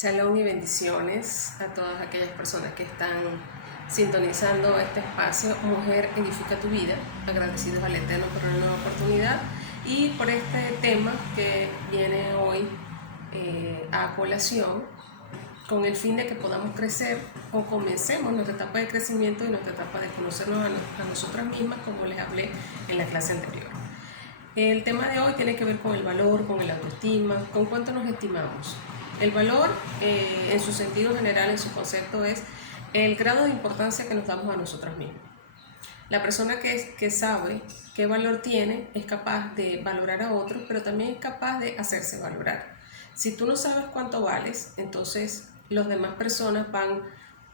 Shalom y bendiciones a todas aquellas personas que están sintonizando este espacio Mujer Edifica tu Vida. Agradecidos al Eterno por una nueva oportunidad y por este tema que viene hoy a colación con el fin de que podamos crecer o comencemos nuestra etapa de crecimiento y nuestra etapa de conocernos a nosotras mismas, como les hablé en la clase anterior. El tema de hoy tiene que ver con el valor, con el autoestima, con cuánto nos estimamos. El valor, en su sentido general, en su concepto, es el grado de importancia que nos damos a nosotras mismas. La persona que sabe qué valor tiene es capaz de valorar a otros, pero también es capaz de hacerse valorar. Si tú no sabes cuánto vales, entonces las demás personas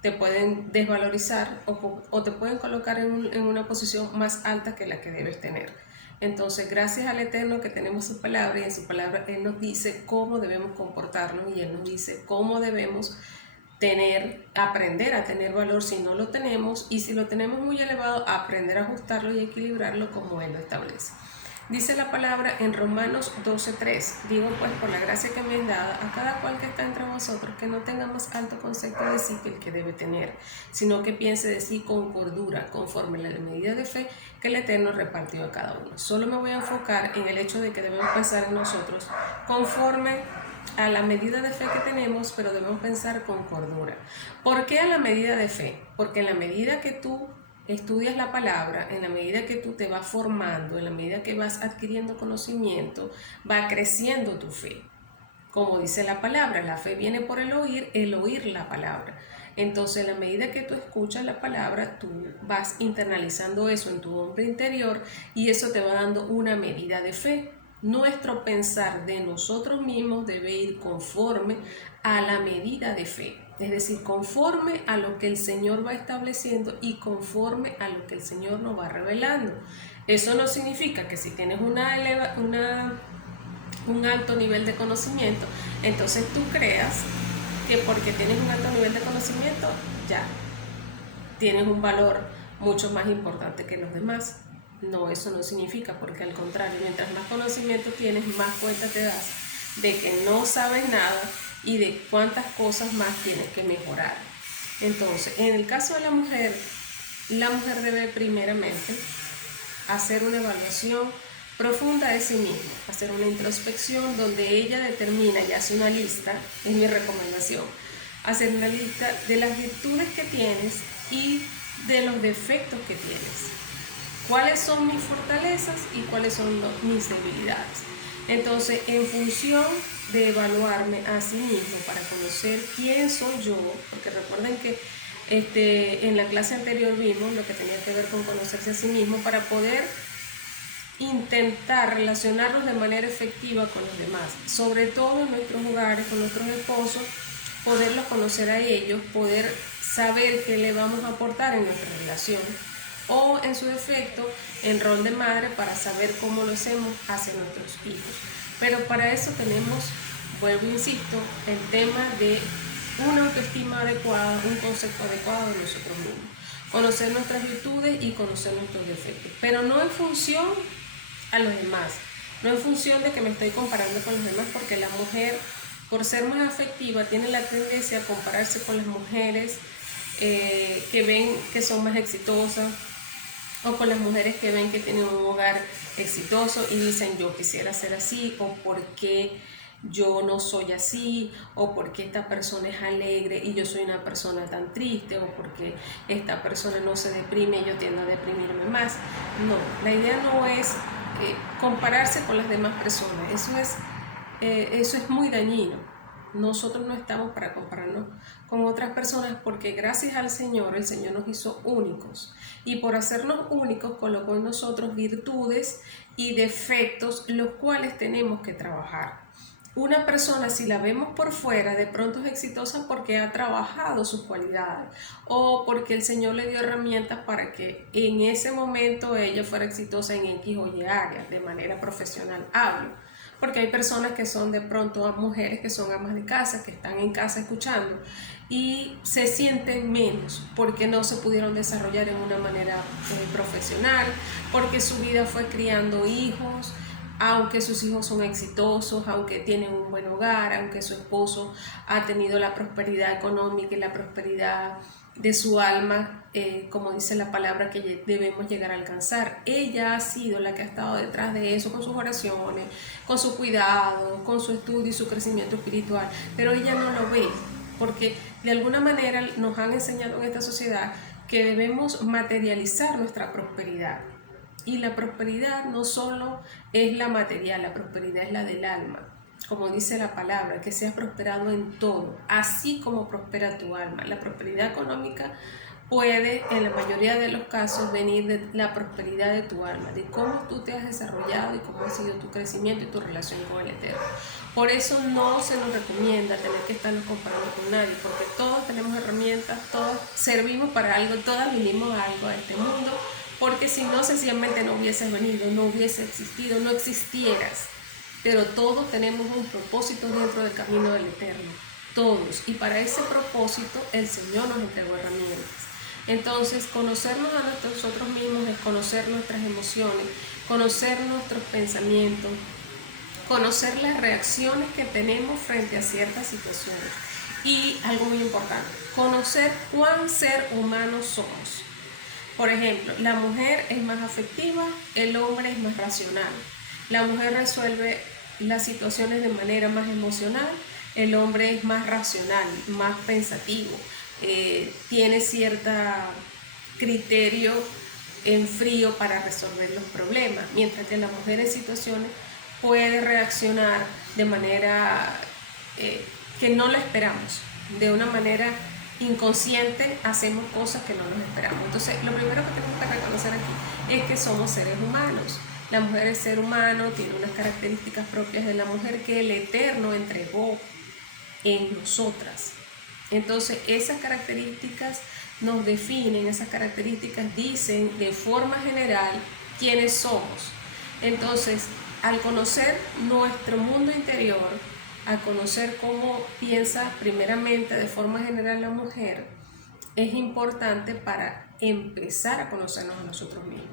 te pueden desvalorizar o te pueden colocar en una posición más alta que la que debes tener. Entonces, gracias al Eterno que tenemos su palabra, y en su palabra Él nos dice cómo debemos comportarnos y Él nos dice cómo debemos aprender a tener valor si no lo tenemos, y si lo tenemos muy elevado, aprender a ajustarlo y equilibrarlo como Él lo establece. Dice la palabra en Romanos 12:3: digo pues por la gracia que me es dada a cada cual que está entre vosotros, que no tenga más alto concepto de sí que el que debe tener, sino que piense de sí con cordura, conforme a la medida de fe que el Eterno repartió a cada uno. Solo me voy a enfocar en el hecho de que debemos pensar en nosotros conforme a la medida de fe que tenemos, pero debemos pensar con cordura. ¿Por qué a la medida de fe? Porque en la medida que tú estudias la palabra, en la medida que tú te vas formando, en la medida que vas adquiriendo conocimiento, va creciendo tu fe. Como dice la palabra, la fe viene por el oír la palabra. Entonces, en la medida que tú escuchas la palabra, tú vas internalizando eso en tu hombre interior y eso te va dando una medida de fe. Nuestro pensar de nosotros mismos debe ir conforme a la medida de fe, es decir, conforme a lo que el Señor va estableciendo y conforme a lo que el Señor nos va revelando. Eso no significa que si tienes un alto nivel de conocimiento, entonces tú creas que porque tienes un alto nivel de conocimiento ya tienes un valor mucho más importante que los demás. No, eso no significa, porque al contrario, mientras más conocimiento tienes, más cuenta te das de que no sabes nada y de cuántas cosas más tienes que mejorar. Entonces, en el caso de la mujer debe primeramente hacer una evaluación profunda de sí misma, hacer una introspección donde ella determina y hace una lista, es mi recomendación, hacer una lista de las virtudes que tienes y de los defectos que tienes. ¿Cuáles son mis fortalezas y cuáles son mis debilidades? Entonces, en función de evaluarme a sí mismo para conocer quién soy yo, porque recuerden que en la clase anterior vimos lo que tenía que ver con conocerse a sí mismo para poder intentar relacionarnos de manera efectiva con los demás, sobre todo en nuestros hogares, con nuestros esposos, poderlos conocer a ellos, poder saber qué le vamos a aportar en nuestra relación, o en su defecto, en rol de madre, para saber cómo lo hacemos hacia nuestros hijos. Pero para eso tenemos, vuelvo e insisto, el tema de una autoestima adecuada, un concepto adecuado de nosotros mismos. Conocer nuestras virtudes y conocer nuestros defectos, pero no en función a los demás, no en función de que me estoy comparando con los demás, porque la mujer, por ser más afectiva, tiene la tendencia a compararse con las mujeres que ven que son más exitosas, o con las mujeres que ven que tienen un hogar exitoso y dicen yo quisiera ser así, o por qué yo no soy así, o porque esta persona es alegre y yo soy una persona tan triste, o porque esta persona no se deprime y yo tiendo a deprimirme más. No, la idea no es compararse con las demás personas, eso es muy dañino. Nosotros no estamos para compararnos con otras personas, porque gracias al Señor, el Señor nos hizo únicos, y por hacernos únicos colocó en nosotros virtudes y defectos los cuales tenemos que trabajar. Una persona, si la vemos por fuera, de pronto es exitosa porque ha trabajado sus cualidades, o porque el Señor le dio herramientas para que en ese momento ella fuera exitosa en X o Y áreas, de manera profesional hablo. Porque hay personas que son de pronto mujeres que son amas de casa, que están en casa escuchando y se sienten menos porque no se pudieron desarrollar en una manera profesional, porque su vida fue criando hijos, aunque sus hijos son exitosos, aunque tienen un buen hogar, aunque su esposo ha tenido la prosperidad económica y la prosperidad de su alma, como dice la palabra que debemos llegar a alcanzar. Ella ha sido la que ha estado detrás de eso, con sus oraciones, con su cuidado, con su estudio y su crecimiento espiritual, pero ella no lo ve, porque de alguna manera nos han enseñado en esta sociedad que debemos materializar nuestra prosperidad. Y la prosperidad no solo es la material, la prosperidad es la del alma. Como dice la palabra, que seas prosperado en todo, así como prospera tu alma. La prosperidad económica puede, en la mayoría de los casos, venir de la prosperidad de tu alma, de cómo tú te has desarrollado y cómo ha sido tu crecimiento y tu relación con el Eterno. Por eso no se nos recomienda tener que estarnos comparando con nadie, porque todos tenemos herramientas, todos servimos para algo, todas vinimos a algo a este mundo, porque si no, sencillamente no hubieses venido, no hubiese existido, no existieras. Pero todos tenemos un propósito dentro del camino del Eterno, todos. Y para ese propósito el Señor nos entregó herramientas. Entonces, conocernos a nosotros mismos es conocer nuestras emociones, conocer nuestros pensamientos, conocer las reacciones que tenemos frente a ciertas situaciones. Y algo muy importante, conocer cuán ser humano somos. Por ejemplo, la mujer es más afectiva, el hombre es más racional. La mujer resuelve las situaciones de manera más emocional, el hombre es más racional, más pensativo, tiene cierto criterio en frío para resolver los problemas, mientras que la mujer en situaciones puede reaccionar de manera que no la esperamos, de una manera inconsciente hacemos cosas que no nos esperamos. Entonces, lo primero que tenemos que reconocer aquí es que somos seres humanos. La mujer es ser humano, tiene unas características propias de la mujer que el Eterno entregó en nosotras. Entonces, esas características nos definen, esas características dicen de forma general quiénes somos. Entonces, al conocer nuestro mundo interior, a conocer cómo piensa primeramente de forma general la mujer, es importante para empezar a conocernos a nosotros mismos,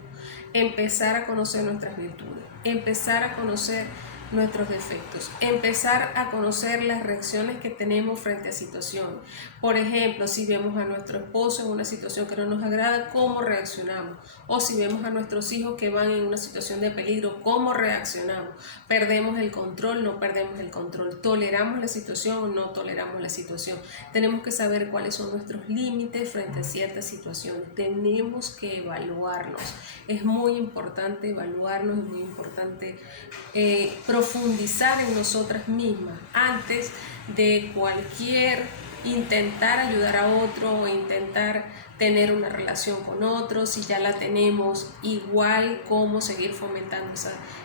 empezar a conocer nuestras virtudes, empezar a conocer nuestros defectos, empezar a conocer las reacciones que tenemos frente a situaciones. Por ejemplo, si vemos a nuestro esposo en una situación que no nos agrada, ¿cómo reaccionamos? O si vemos a nuestros hijos que van en una situación de peligro, ¿cómo reaccionamos? ¿Perdemos el control? ¿No perdemos el control? ¿Toleramos la situación o no toleramos la situación? Tenemos que saber cuáles son nuestros límites frente a ciertas situaciones. Tenemos que evaluarnos. Es muy importante evaluarnos, es muy importante profundizar en nosotras mismas antes de cualquier intentar ayudar a otro o intentar tener una relación con otro. Si ya la tenemos, igual cómo seguir fomentando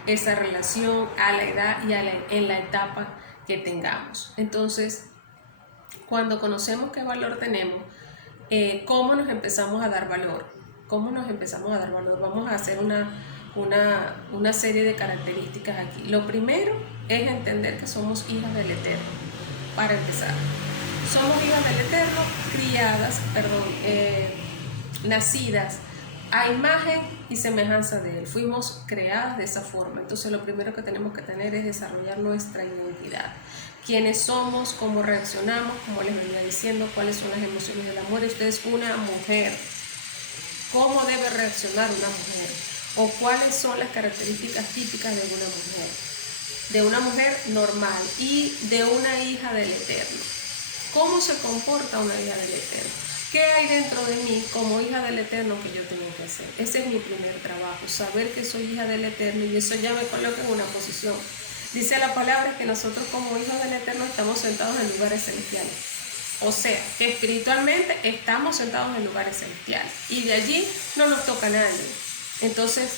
esa relación a la edad y en la etapa que tengamos. Entonces, cuando conocemos qué valor tenemos, ¿cómo nos empezamos a dar valor? ¿Cómo nos empezamos a dar valor? Vamos a hacer una serie de características aquí. Lo primero es entender que somos hijas del Eterno, para empezar. Somos hijas del Eterno, nacidas a imagen y semejanza de Él. Fuimos creadas de esa forma. Entonces lo primero que tenemos que tener es desarrollar nuestra identidad. Quiénes somos, cómo reaccionamos, como les venía diciendo, cuáles son las emociones del amor. Usted es una mujer. ¿Cómo debe reaccionar una mujer? O cuáles son las características típicas de una mujer. De una mujer normal y de una hija del Eterno. ¿Cómo se comporta una hija del Eterno? ¿Qué hay dentro de mí como hija del Eterno que yo tengo que hacer? Ese es mi primer trabajo, saber que soy hija del Eterno, y eso ya me coloca en una posición. Dice la palabra que nosotros como hijos del Eterno estamos sentados en lugares celestiales. O sea, que espiritualmente estamos sentados en lugares celestiales y de allí no nos toca a nadie. Entonces,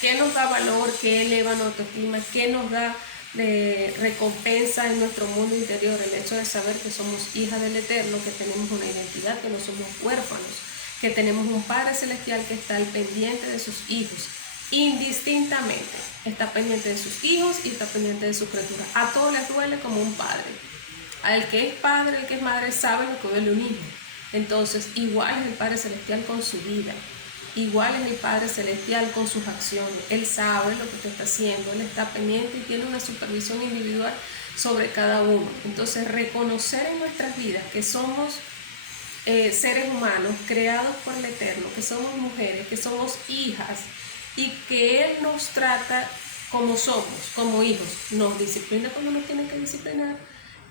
¿qué nos da valor? ¿Qué eleva nuestra autoestima? ¿Qué nos da de recompensa en nuestro mundo interior? El hecho de saber que somos hijas del Eterno, que tenemos una identidad, que no somos huérfanos, que tenemos un Padre Celestial que está al pendiente de sus hijos, indistintamente. Está pendiente de sus hijos y está pendiente de su criatura. A todos les duele como un padre. Al que es padre, el que es madre, sabe lo que duele un hijo. Entonces, igual es el Padre Celestial con su vida. igual es el Padre Celestial con sus acciones. Él sabe lo que usted está haciendo, Él está pendiente y tiene una supervisión individual sobre cada uno. Entonces, reconocer en nuestras vidas que somos seres humanos creados por el Eterno, que somos mujeres, que somos hijas y que Él nos trata como somos, como hijos. Nos disciplina cuando nos tiene que disciplinar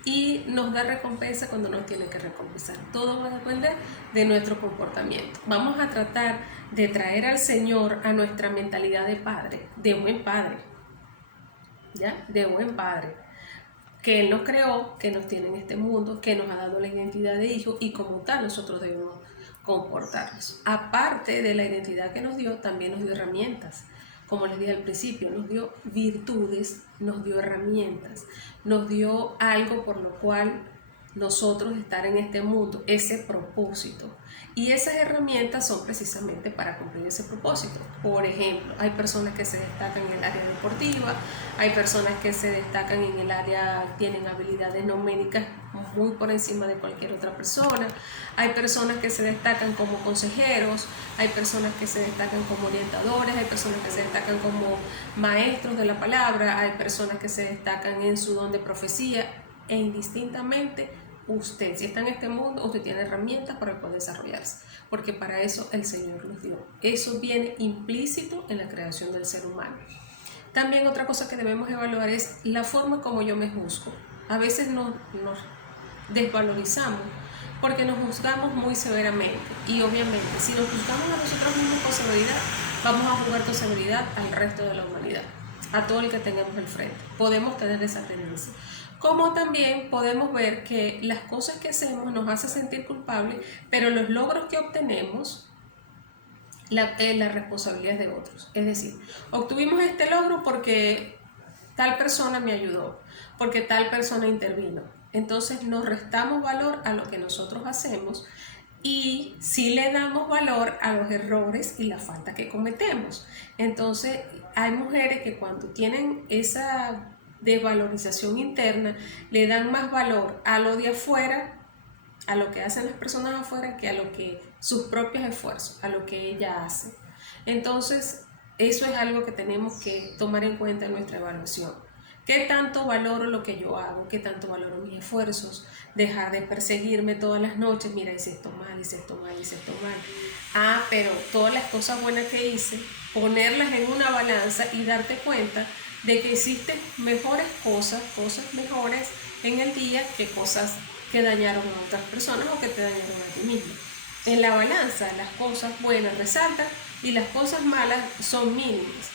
y nos da recompensa cuando nos tiene que recompensar. Todo va a depender de nuestro comportamiento. Vamos a tratar de traer al Señor a nuestra mentalidad de padre, de buen padre, ¿ya? De buen padre, que Él nos creó, que nos tiene en este mundo, que nos ha dado la identidad de hijo y como tal nosotros debemos comportarnos. Aparte de la identidad que nos dio, también nos dio herramientas. Como les dije al principio, nos dio virtudes, nos dio herramientas, nos dio algo por lo cual nosotros estar en este mundo, ese propósito. Y esas herramientas son precisamente para cumplir ese propósito. Por ejemplo, hay personas que se destacan en el área deportiva, hay personas que se destacan en el área, tienen habilidades numéricas muy por encima de cualquier otra persona, hay personas que se destacan como consejeros, hay personas que se destacan como orientadores, hay personas que se destacan como maestros de la palabra, hay personas que se destacan en su don de profecía e indistintamente usted, si está en este mundo, usted tiene herramientas para poder desarrollarse, porque para eso el Señor nos dio. Eso viene implícito en la creación del ser humano. También otra cosa que debemos evaluar es la forma como yo me juzgo. A veces nos desvalorizamos porque nos juzgamos muy severamente y obviamente si nos juzgamos a nosotros mismos con severidad, vamos a juzgar con severidad al resto de la humanidad, a todo el que tengamos al frente. Podemos tener esa tendencia. Como también podemos ver que las cosas que hacemos nos hacen sentir culpables, pero los logros que obtenemos, la responsabilidad de otros. Es decir, obtuvimos este logro porque tal persona me ayudó, porque tal persona intervino. Entonces nos restamos valor a lo que nosotros hacemos y sí le damos valor a los errores y las faltas que cometemos. Entonces hay mujeres que cuando tienen esa desvalorización interna le dan más valor a lo de afuera, a lo que hacen las personas afuera, que a lo que sus propios esfuerzos, a lo que ella hace. Entonces eso es algo que tenemos que tomar en cuenta en nuestra evaluación. ¿Qué tanto valoro lo que yo hago? ¿Qué tanto valoro mis esfuerzos? Dejar de perseguirme todas las noches, mira, hice esto mal, hice esto mal, hice esto mal. Pero todas las cosas buenas que hice, ponerlas en una balanza y darte cuenta de que existen mejores cosas mejores en el día que cosas que dañaron a otras personas o que te dañaron a ti mismo. En la balanza, las cosas buenas resaltan y las cosas malas son mínimas.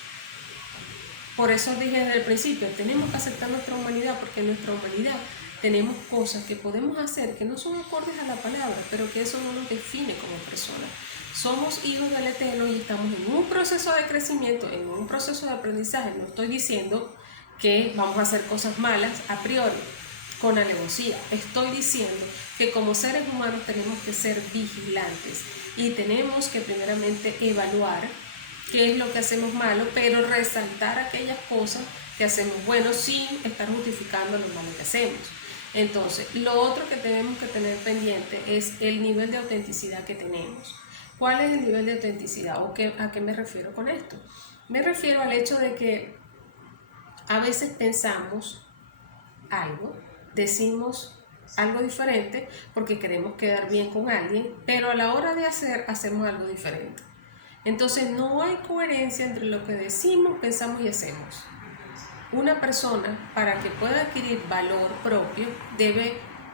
Por eso dije desde el principio, tenemos que aceptar nuestra humanidad, porque en nuestra humanidad tenemos cosas que podemos hacer que no son acordes a la palabra, pero que eso no nos define como personas. Somos hijos del Eterno y estamos en un proceso de crecimiento, en un proceso de aprendizaje. No estoy diciendo que vamos a hacer cosas malas a priori, con alevosía. Estoy diciendo que como seres humanos tenemos que ser vigilantes y tenemos que primeramente evaluar qué es lo que hacemos malo, pero resaltar aquellas cosas que hacemos bueno sin estar justificando lo malo que hacemos. Entonces, lo otro que tenemos que tener pendiente es el nivel de autenticidad que tenemos. ¿Cuál es el nivel de autenticidad? ¿O a qué me refiero con esto? Me refiero al hecho de que a veces pensamos algo, decimos algo diferente porque queremos quedar bien con alguien, pero a la hora de hacer, hacemos algo diferente. Entonces no hay coherencia entre lo que decimos, pensamos y hacemos. Una persona, para que pueda adquirir valor propio, debe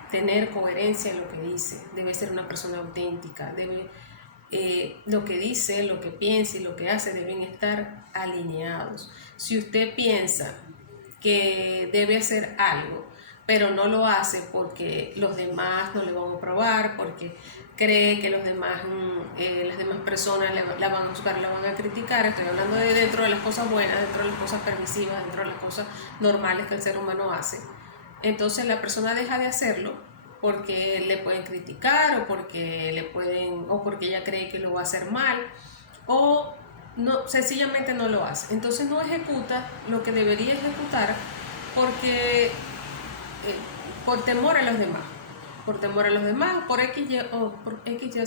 tener coherencia en lo que dice, debe ser una persona auténtica, lo que dice, lo que piensa y lo que hace deben estar alineados. Si usted piensa que debe hacer algo, pero no lo hace porque los demás no le van a aprobar, porque cree que las demás personas la van a juzgar, la van a criticar. Estoy hablando de dentro de las cosas buenas, dentro de las cosas permisivas, dentro de las cosas normales que el ser humano hace. Entonces la persona deja de hacerlo porque le pueden criticar o porque ella cree que lo va a hacer mal o no, sencillamente no lo hace. Entonces no ejecuta lo que debería ejecutar porque por temor a los demás. por temor a los demás, por X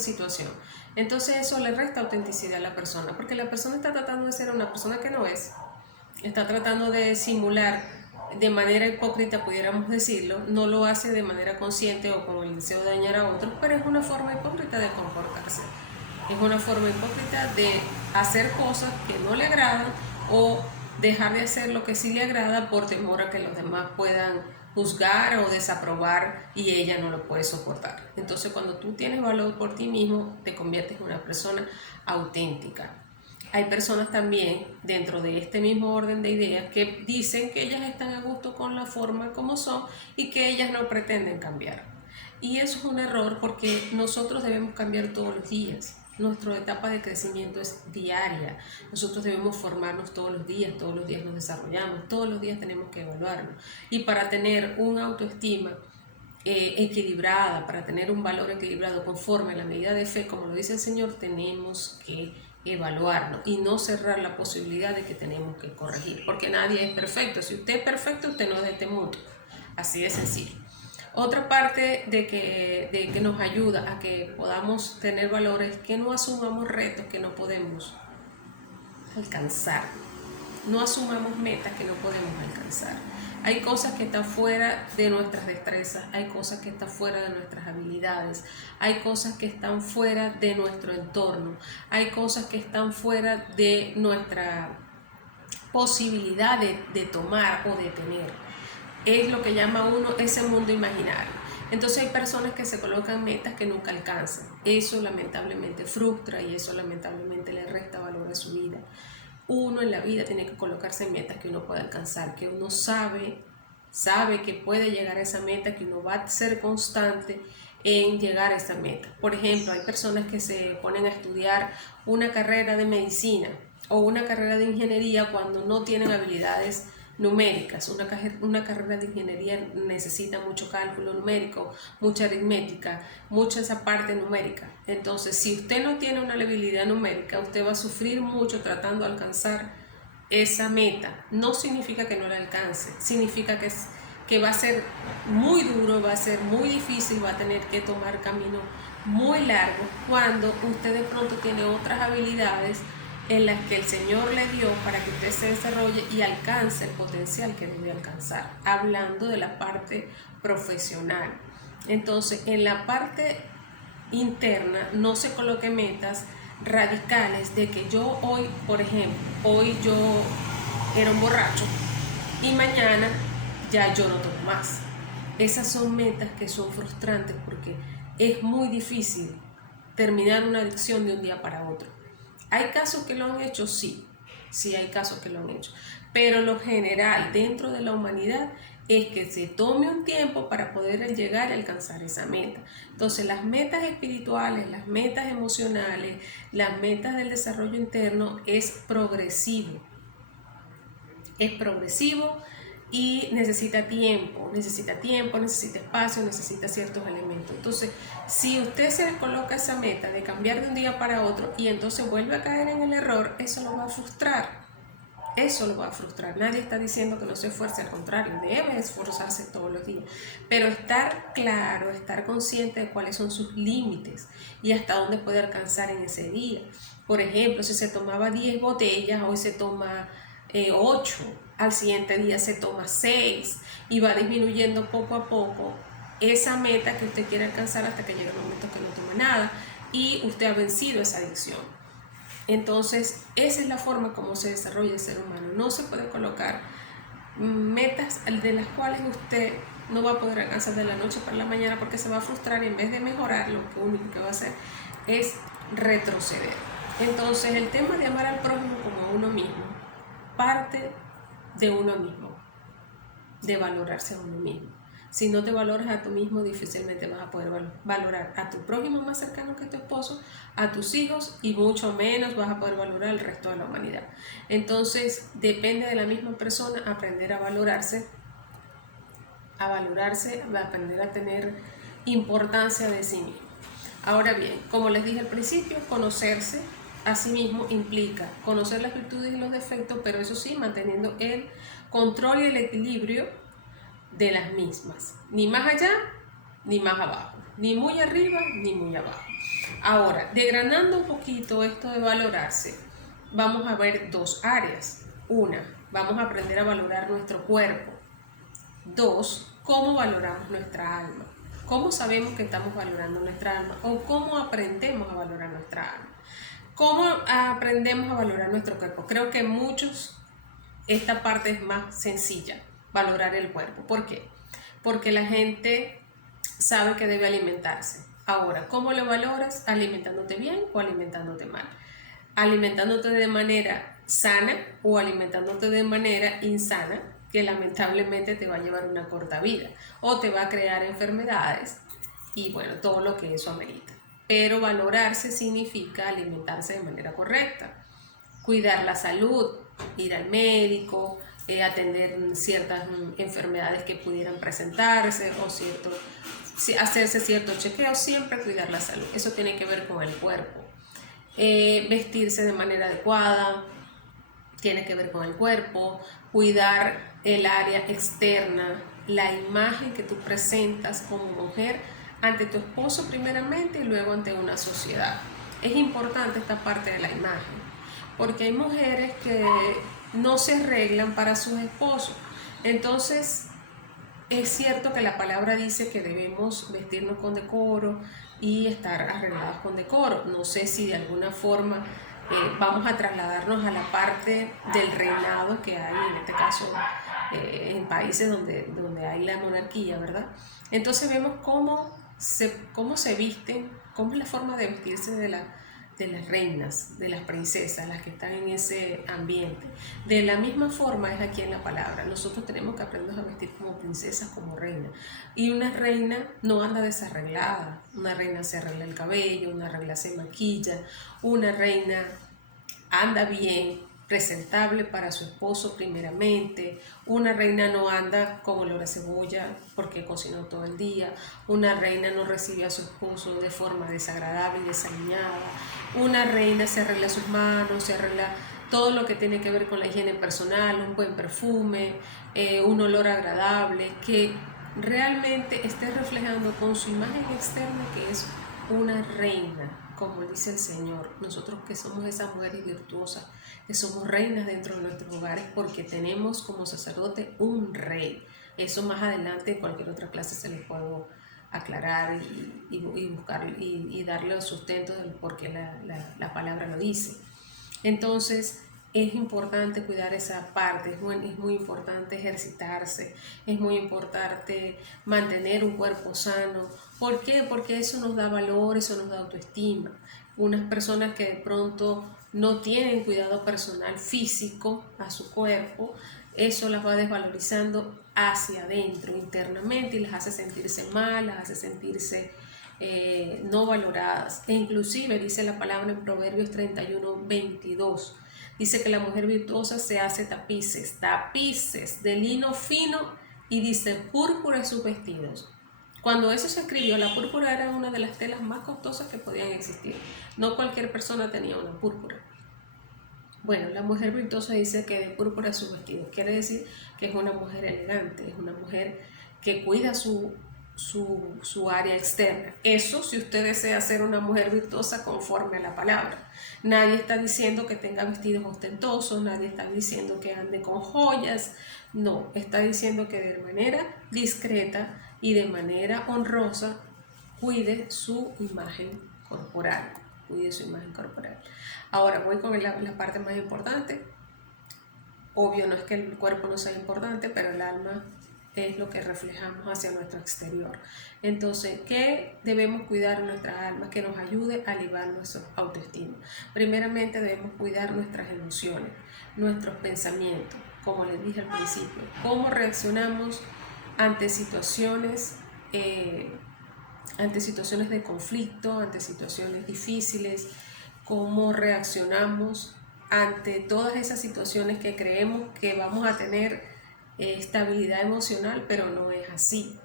situación. Entonces eso le resta autenticidad a la persona, porque la persona está tratando de ser una persona que no es, está tratando de simular de manera hipócrita, pudiéramos decirlo, no lo hace de manera consciente o con el deseo de dañar a otros, pero es una forma hipócrita de comportarse, es una forma hipócrita de hacer cosas que no le agradan o dejar de hacer lo que sí le agrada por temor a que los demás puedan juzgar o desaprobar y ella no lo puede soportar. Entonces cuando tú tienes valor por ti mismo, te conviertes en una persona auténtica. Hay personas también dentro de este mismo orden de ideas que dicen que ellas están a gusto con la forma como son y que ellas no pretenden cambiar. Y eso es un error porque nosotros debemos cambiar todos los días. Nuestra etapa de crecimiento es diaria. Nosotros debemos formarnos todos los días nos desarrollamos, todos los días tenemos que evaluarnos. Y para tener una autoestima equilibrada, para tener un valor equilibrado conforme a la medida de fe, como lo dice el Señor, tenemos que evaluarnos y no cerrar la posibilidad de que tenemos que corregir, porque nadie es perfecto. Si usted es perfecto, usted no es de este mundo. Así de sencillo. Otra parte de que nos ayuda a que podamos tener valores es que no asumamos retos que no podemos alcanzar. No asumamos metas que no podemos alcanzar. Hay cosas que están fuera de nuestras destrezas, hay cosas que están fuera de nuestras habilidades, hay cosas que están fuera de nuestro entorno, hay cosas que están fuera de nuestra posibilidad de tomar o de tener. Es lo que llama uno ese mundo imaginario. Entonces hay personas que se colocan metas que nunca alcanzan. Eso lamentablemente frustra y eso lamentablemente le resta valor a su vida. Uno en la vida tiene que colocarse metas que uno pueda alcanzar, que uno sabe que puede llegar a esa meta, que uno va a ser constante en llegar a esa meta. Por ejemplo, hay personas que se ponen a estudiar una carrera de medicina o una carrera de ingeniería cuando no tienen habilidades numéricas. Una carrera de ingeniería necesita mucho cálculo numérico, mucha aritmética, mucha esa parte numérica. Entonces, si usted no tiene una habilidad numérica, usted va a sufrir mucho tratando de alcanzar esa meta. No significa que no la alcance, significa que va a ser muy duro, va a ser muy difícil, va a tener que tomar camino muy largo cuando usted de pronto tiene otras habilidades en las que el Señor le dio para que usted se desarrolle y alcance el potencial que debe alcanzar, hablando de la parte profesional. Entonces, en la parte interna no se coloque metas radicales de que yo hoy, por ejemplo, hoy yo era un borracho y mañana ya yo no tomo más. Esas son metas que son frustrantes porque es muy difícil terminar una adicción de un día para otro. ¿Hay casos que lo han hecho? Sí hay casos que lo han hecho, pero lo general dentro de la humanidad es que se tome un tiempo para poder llegar a alcanzar esa meta. Entonces las metas espirituales, las metas emocionales, las metas del desarrollo interno es progresivo y necesita tiempo, necesita espacio, necesita ciertos elementos. Entonces, si usted se coloca esa meta de cambiar de un día para otro y entonces vuelve a caer en el error, eso lo va a frustrar. Nadie está diciendo que no se esfuerce, al contrario, debe esforzarse todos los días. Pero estar claro, estar consciente de cuáles son sus límites y hasta dónde puede alcanzar en ese día. Por ejemplo, si se tomaba 10 botellas, hoy se toma 8, al siguiente día se toma 6 y va disminuyendo poco a poco esa meta que usted quiere alcanzar hasta que llegue el momento que no tome nada y usted ha vencido esa adicción. Entonces, esa es la forma como se desarrolla el ser humano. No se puede colocar metas de las cuales usted no va a poder alcanzar de la noche para la mañana porque se va a frustrar y en vez de mejorar, lo único que va a hacer es retroceder. Entonces, el tema de amar al prójimo como a uno mismo parte de uno mismo, de valorarse a uno mismo. Si no te valoras a tú mismo, difícilmente vas a poder valorar a tu prójimo más cercano que tu esposo, a tus hijos y mucho menos vas a poder valorar al resto de la humanidad. Entonces, depende de la misma persona aprender a valorarse, a aprender a tener importancia de sí mismo. Ahora bien, como les dije al principio, conocerse a sí mismo implica conocer las virtudes y los defectos, pero eso sí, manteniendo el control y el equilibrio de las mismas, ni más allá ni más abajo, ni muy arriba ni muy abajo. Ahora, desgranando un poquito esto de valorarse, vamos a ver dos áreas. Una, vamos a aprender a valorar nuestro cuerpo. Dos, cómo valoramos nuestra alma. ¿Cómo sabemos que estamos valorando nuestra alma? ¿O cómo aprendemos a valorar nuestra alma? ¿Cómo aprendemos a valorar nuestro cuerpo? Creo que muchos, esta parte es más sencilla, valorar el cuerpo. ¿Por qué? Porque la gente sabe que debe alimentarse. Ahora, ¿cómo lo valoras? ¿Alimentándote bien o alimentándote mal? ¿Alimentándote de manera sana o alimentándote de manera insana, que lamentablemente te va a llevar una corta vida o te va a crear enfermedades y bueno, todo lo que eso amerita? Pero valorarse significa alimentarse de manera correcta, cuidar la salud, ir al médico, atender ciertas enfermedades que pudieran presentarse o hacerse ciertos chequeos, siempre cuidar la salud. Eso tiene que ver con el cuerpo. Vestirse de manera adecuada, tiene que ver con el cuerpo, cuidar el área externa, la imagen que tú presentas como mujer ante tu esposo primeramente y luego ante una sociedad. Es importante esta parte de la imagen, porque hay mujeres que no se arreglan para sus esposos. Entonces, es cierto que la palabra dice que debemos vestirnos con decoro y estar arregladas con decoro. No sé si de alguna forma vamos a trasladarnos a la parte del reinado que hay, en este caso, en países donde hay la monarquía, ¿verdad? Entonces vemos cómo se visten, cómo es la forma de vestirse de las reinas, de las princesas, las que están en ese ambiente. De la misma forma es aquí en la palabra. Nosotros tenemos que aprender a vestir como princesas, como reinas. Y una reina no anda desarreglada. Una reina se arregla el cabello, una reina se maquilla, una reina anda bien, presentable para su esposo primeramente. Una reina no anda como olor a cebolla porque cocinó todo el día. Una reina no recibe a su esposo de forma desagradable y desaliñada. Una reina se arregla sus manos, se arregla todo lo que tiene que ver con la higiene personal, un buen perfume, un olor agradable, que realmente esté reflejando con su imagen externa que es una reina, como dice el Señor. Nosotros que somos esas mujeres virtuosas, que somos reinas dentro de nuestros hogares porque tenemos como sacerdote un rey. Eso más adelante en cualquier otra clase se les puedo aclarar y buscar y darle el sustento del por qué la palabra lo dice. Entonces, es importante cuidar esa parte, es muy importante ejercitarse, es muy importante mantener un cuerpo sano. ¿Por qué? Porque eso nos da valor, eso nos da autoestima. Unas personas que de pronto no tienen cuidado personal físico a su cuerpo, eso las va desvalorizando hacia adentro, internamente, y las hace sentirse mal, las hace sentirse no valoradas. E inclusive dice la palabra en Proverbios 31:22, dice que la mujer virtuosa se hace tapices de lino fino, y dice púrpura en sus vestidos. Cuando eso se escribió, la púrpura era una de las telas más costosas que podían existir. No cualquier persona tenía una púrpura. Bueno, la mujer virtuosa dice que de púrpura sus vestidos. Quiere decir que es una mujer elegante, es una mujer que cuida su área externa. Eso si usted desea ser una mujer virtuosa conforme a la palabra. Nadie está diciendo que tenga vestidos ostentosos, nadie está diciendo que ande con joyas. No, está diciendo que de manera discreta y de manera honrosa cuide su imagen corporal. Cuide su imagen corporal. Ahora voy con la parte más importante. Obvio, no es que el cuerpo no sea importante, pero el alma es lo que reflejamos hacia nuestro exterior. Entonces, ¿qué debemos cuidar en nuestra alma que nos ayude a elevar nuestra autoestima? Primeramente debemos cuidar nuestras emociones, nuestros pensamientos, como les dije al principio. ¿Cómo reaccionamos ante situaciones de conflicto, ante situaciones difíciles? ¿Cómo reaccionamos ante todas esas situaciones que creemos que vamos a tener estabilidad emocional, pero no es así?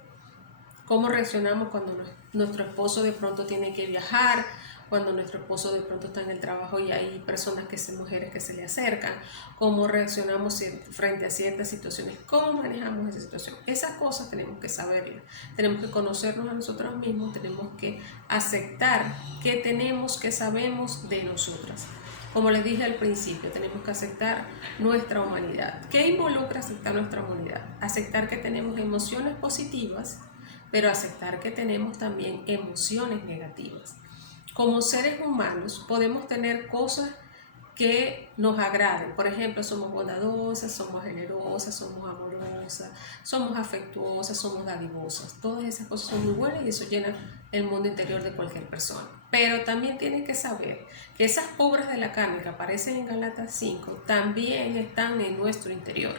¿Cómo reaccionamos cuando nuestro esposo de pronto tiene que viajar cuando nuestro esposo de pronto está en el trabajo y hay personas mujeres que se le acercan, cómo reaccionamos frente a ciertas situaciones, cómo manejamos esa situación. Esas cosas tenemos que saberlas, tenemos que conocernos a nosotros mismos, tenemos que aceptar que tenemos, que sabemos de nosotras. Como les dije al principio, tenemos que aceptar nuestra humanidad. ¿Qué involucra aceptar nuestra humanidad? Aceptar que tenemos emociones positivas, pero aceptar que tenemos también emociones negativas. Como seres humanos podemos tener cosas que nos agraden. Por ejemplo, somos bondadosas, somos generosas, somos amorosas, somos afectuosas, somos dadivosas. Todas esas cosas son muy buenas y eso llena el mundo interior de cualquier persona. Pero también tienen que saber que esas obras de la carne que aparecen en Gálatas 5 también están en nuestro interior,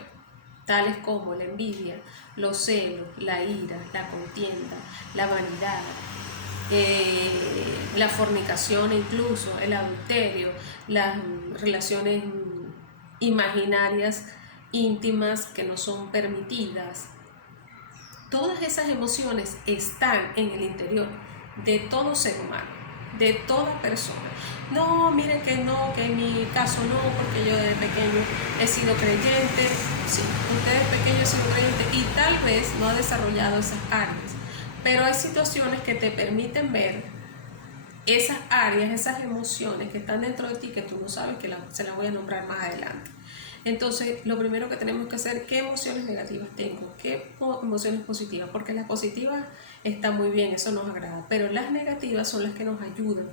tales como la envidia, los celos, la ira, la contienda, la vanidad, la fornicación, incluso el adulterio, las relaciones imaginarias íntimas que no son permitidas. Todas esas emociones están en el interior de todo ser humano, de toda persona. No, miren que no, que en mi caso no, porque yo desde pequeño he sido creyente. Sí, usted desde pequeño ha sido creyente y tal vez no ha desarrollado esas áreas, pero hay situaciones que te permiten ver esas áreas, esas emociones que están dentro de ti que tú no sabes, que se las voy a nombrar más adelante. Entonces, lo primero que tenemos que hacer, ¿qué emociones negativas tengo? ¿Qué emociones positivas? Porque las positivas están muy bien, eso nos agrada, pero las negativas son las que nos ayudan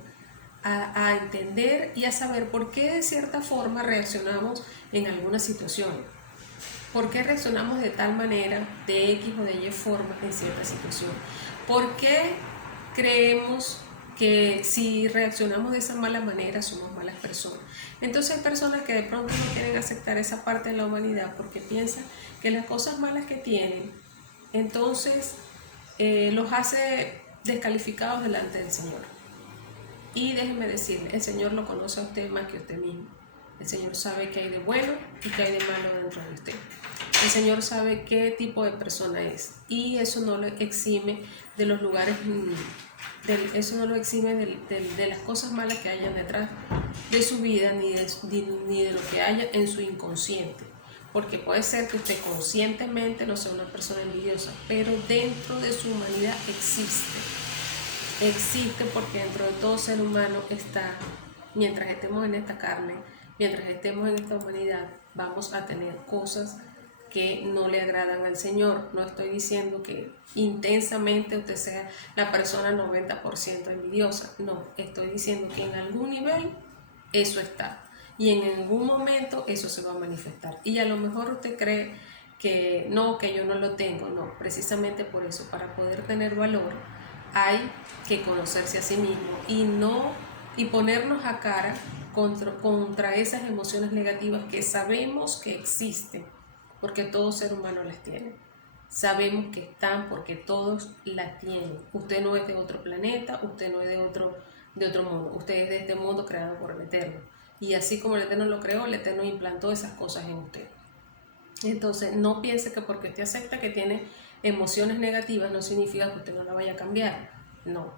a entender y a saber por qué de cierta forma reaccionamos en alguna situación. ¿Por qué reaccionamos de tal manera, de X o de Y forma en cierta situación? ¿Por qué creemos que si reaccionamos de esa mala manera somos malas personas? Entonces hay personas que de pronto no quieren aceptar esa parte de la humanidad porque piensan que las cosas malas que tienen, entonces los hace descalificados delante del Señor. Y déjenme decirle, el Señor lo conoce a usted más que a usted mismo. El Señor sabe qué hay de bueno y qué hay de malo dentro de usted. El Señor sabe qué tipo de persona es y eso no lo exime de los lugares, eso no lo exime de las cosas malas que hayan detrás de su vida ni de lo que haya en su inconsciente. Porque puede ser que usted conscientemente no sea una persona envidiosa, pero dentro de su humanidad existe porque dentro de todo ser humano está, mientras estemos en esta carne, mientras estemos en esta humanidad, vamos a tener cosas que no le agradan al Señor. No estoy diciendo que intensamente usted sea la persona 90% envidiosa, no, estoy diciendo que en algún nivel eso está y en algún momento eso se va a manifestar y a lo mejor usted cree que no, que yo no lo tengo, no, precisamente por eso, para poder tener valor hay que conocerse a sí mismo y ponernos a cara contra esas emociones negativas que sabemos que existen, porque todo ser humano las tiene. Sabemos que están porque todos las tienen. Usted no es de otro planeta, usted no es de otro mundo, usted es de este mundo creado por el Eterno. Y así como el Eterno lo creó, el Eterno implantó esas cosas en usted. Entonces, no piense que porque usted acepta que tiene emociones negativas no significa que usted no la vaya a cambiar. No,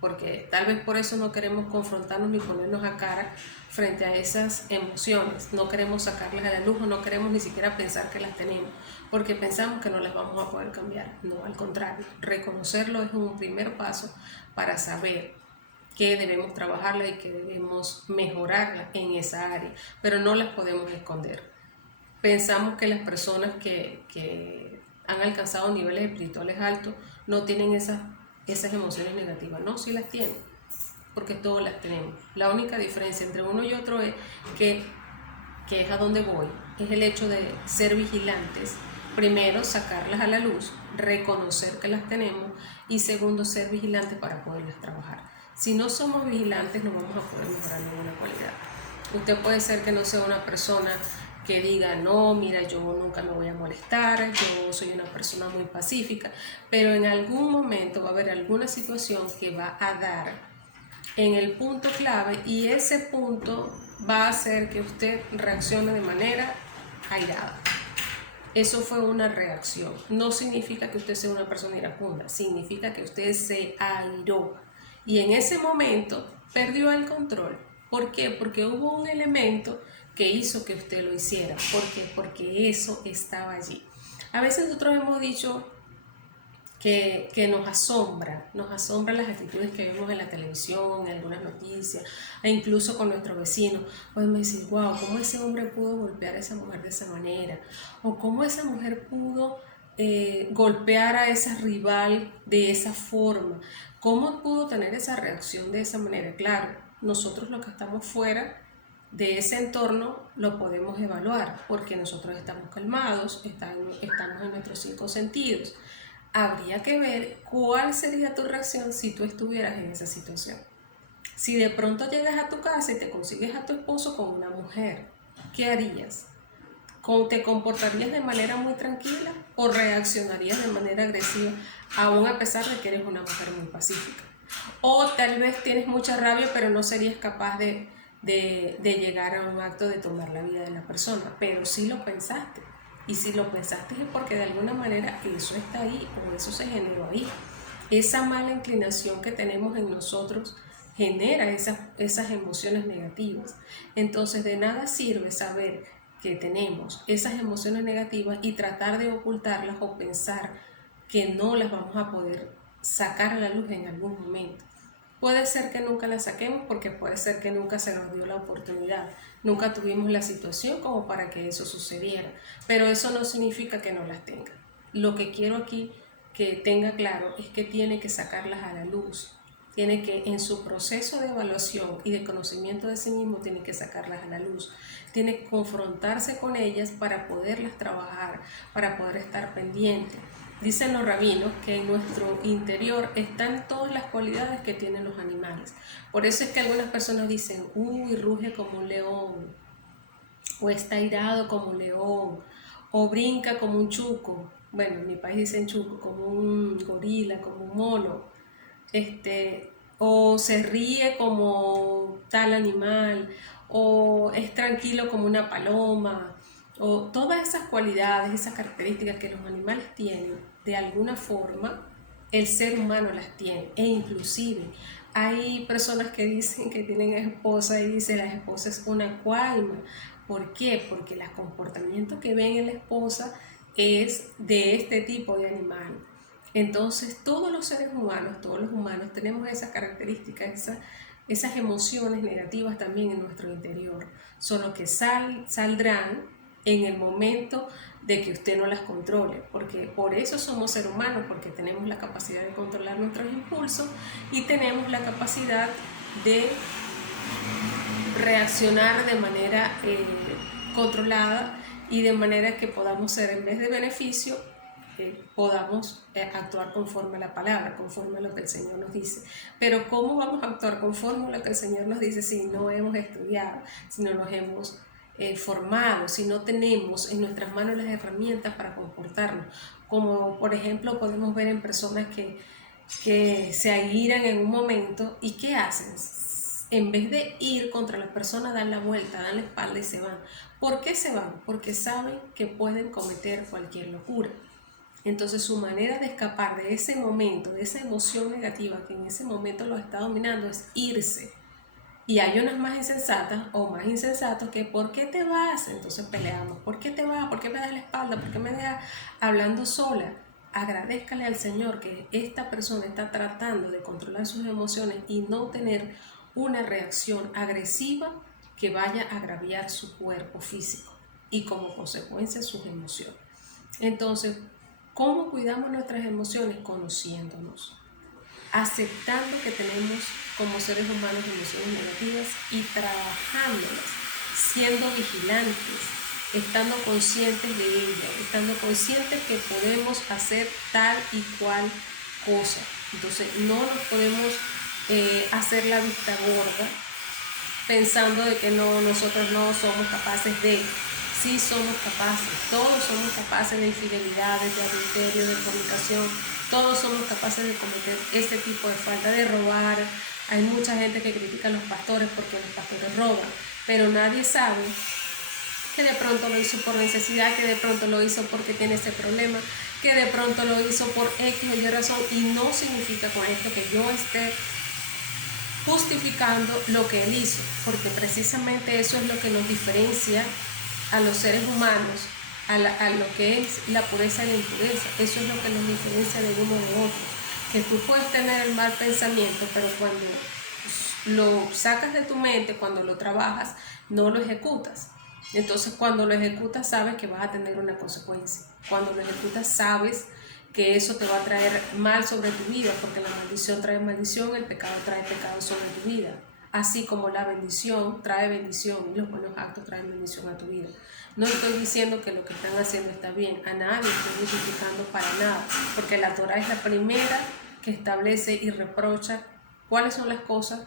porque tal vez por eso no queremos confrontarnos ni ponernos a cara frente a esas emociones. No queremos sacarlas a la luz o no queremos ni siquiera pensar que las tenemos, porque pensamos que no las vamos a poder cambiar. No, al contrario, reconocerlo es un primer paso para saber que debemos trabajarlas y que debemos mejorarlas en esa área, pero no las podemos esconder. Pensamos que las personas que han alcanzado niveles espirituales altos no tienen esas emociones negativas. No, sí las tienen, porque todos las tenemos. La única diferencia entre uno y otro es que es a donde voy, es el hecho de ser vigilantes. Primero, sacarlas a la luz, reconocer que las tenemos y segundo, ser vigilantes para poderlas trabajar. Si no somos vigilantes, no vamos a poder mejorar ninguna cualidad. Usted puede ser que no sea una persona que diga, no, mira, yo nunca me voy a molestar, yo soy una persona muy pacífica, pero en algún momento va a haber alguna situación que va a dar en el punto clave y ese punto va a hacer que usted reaccione de manera airada. Eso fue una reacción. No significa que usted sea una persona iracunda, significa que usted se airó. Y en ese momento perdió el control. ¿Por qué? Porque hubo un elemento que hizo que usted lo hiciera. ¿Por qué? Porque eso estaba allí. A veces nosotros hemos dicho que nos asombran las actitudes que vemos en la televisión, en algunas noticias, e incluso con nuestros vecinos. Podemos decir, wow, ¿cómo ese hombre pudo golpear a esa mujer de esa manera? O cómo esa mujer pudo golpear a esa rival de esa forma. ¿Cómo pudo tener esa reacción de esa manera? Claro, nosotros los que estamos fuera de ese entorno lo podemos evaluar porque nosotros estamos calmados, estamos en nuestros 5 sentidos. Habría que ver cuál sería tu reacción si tú estuvieras en esa situación. Si de pronto llegas a tu casa y te consigues a tu esposo con una mujer, ¿qué harías? ¿Te comportarías de manera muy tranquila o reaccionarías de manera agresiva, aún a pesar de que eres una mujer muy pacífica? O tal vez tienes mucha rabia, pero no serías capaz de llegar a un acto de tomar la vida de la persona, pero sí lo pensaste. Y si lo pensaste es porque de alguna manera eso está ahí o eso se generó ahí. Esa mala inclinación que tenemos en nosotros genera esas emociones negativas. Entonces de nada sirve saber que tenemos esas emociones negativas y tratar de ocultarlas o pensar que no las vamos a poder sacar a la luz en algún momento. Puede ser que nunca las saquemos porque puede ser que nunca se nos dio la oportunidad, nunca tuvimos la situación como para que eso sucediera, pero eso no significa que no las tenga. Lo que quiero aquí que tenga claro es que tiene que sacarlas a la luz, tiene que en su proceso de evaluación y de conocimiento de sí mismo tiene que sacarlas a la luz, tiene que confrontarse con ellas para poderlas trabajar, para poder estar pendiente. Dicen los rabinos que en nuestro interior están todas las cualidades que tienen los animales. Por eso es que algunas personas dicen, uy, ruge como un león, o está airado como un león, o brinca como un chuco. Bueno, en mi país dicen chuco, como un gorila, como un mono. O se ríe como tal animal, o es tranquilo como una paloma, o todas esas cualidades, esas características que los animales tienen, de alguna forma el ser humano las tiene. E inclusive hay personas que dicen que tienen esposa y dicen la esposa es una cuaima. ¿Por qué? Porque el comportamiento que ven en la esposa es de este tipo de animal. Entonces todos los seres humanos, todos los humanos tenemos esas características, esas emociones negativas también en nuestro interior, solo que saldrán en el momento de que usted no las controle, porque por eso somos seres humanos, porque tenemos la capacidad de controlar nuestros impulsos y tenemos la capacidad de reaccionar de manera controlada y de manera que podamos ser, en vez de beneficio, podamos actuar conforme a la palabra, conforme a lo que el Señor nos dice. Pero ¿cómo vamos a actuar conforme a lo que el Señor nos dice si no hemos estudiado, si no nos hemos formado, si no tenemos en nuestras manos las herramientas para comportarnos? Como por ejemplo podemos ver en personas que se airan en un momento y ¿qué hacen? En vez de ir contra la persona, dan la vuelta, dan la espalda y se van. ¿Por qué se van? Porque saben que pueden cometer cualquier locura. Entonces su manera de escapar de ese momento, de esa emoción negativa que en ese momento los está dominando es irse. Y hay unas más insensatas o más insensatos que ¿por qué te vas? Entonces peleamos. ¿Por qué te vas? ¿Por qué me das la espalda? ¿Por qué me dejas hablando sola? Agradézcale al Señor que esta persona está tratando de controlar sus emociones y no tener una reacción agresiva que vaya a agraviar su cuerpo físico y como consecuencia sus emociones. Entonces, ¿cómo cuidamos nuestras emociones? Conociéndonos, aceptando que tenemos como seres humanos emociones negativas y trabajándolas, siendo vigilantes, estando conscientes de ellas, estando conscientes que podemos hacer tal y cual cosa. Entonces no nos podemos hacer la vista gorda pensando de que nosotros no somos capaces de. Sí somos capaces, todos somos capaces de infidelidades, de adulterio, de fornicación, todos somos capaces de cometer este tipo de falta, de robar. Hay mucha gente que critica a los pastores porque los pastores roban, pero nadie sabe que de pronto lo hizo por necesidad, que de pronto lo hizo porque tiene ese problema, que de pronto lo hizo por X o Y razón, y no significa con esto que yo esté justificando lo que él hizo, porque precisamente eso es lo que nos diferencia a los seres humanos, a lo que es la pureza y la impureza. Eso es lo que nos diferencia de uno de otro, que tú puedes tener el mal pensamiento, pero cuando lo sacas de tu mente, cuando lo trabajas, no lo ejecutas. Entonces cuando lo ejecutas sabes que vas a tener una consecuencia. Cuando lo ejecutas sabes que eso te va a traer mal sobre tu vida, porque la maldición trae maldición, el pecado trae pecado sobre tu vida. Así como la bendición trae bendición y los buenos actos traen bendición a tu vida. No estoy diciendo que lo que están haciendo está bien, a nadie estoy justificando para nada, porque la Torah es la primera que establece y reprocha cuáles son las cosas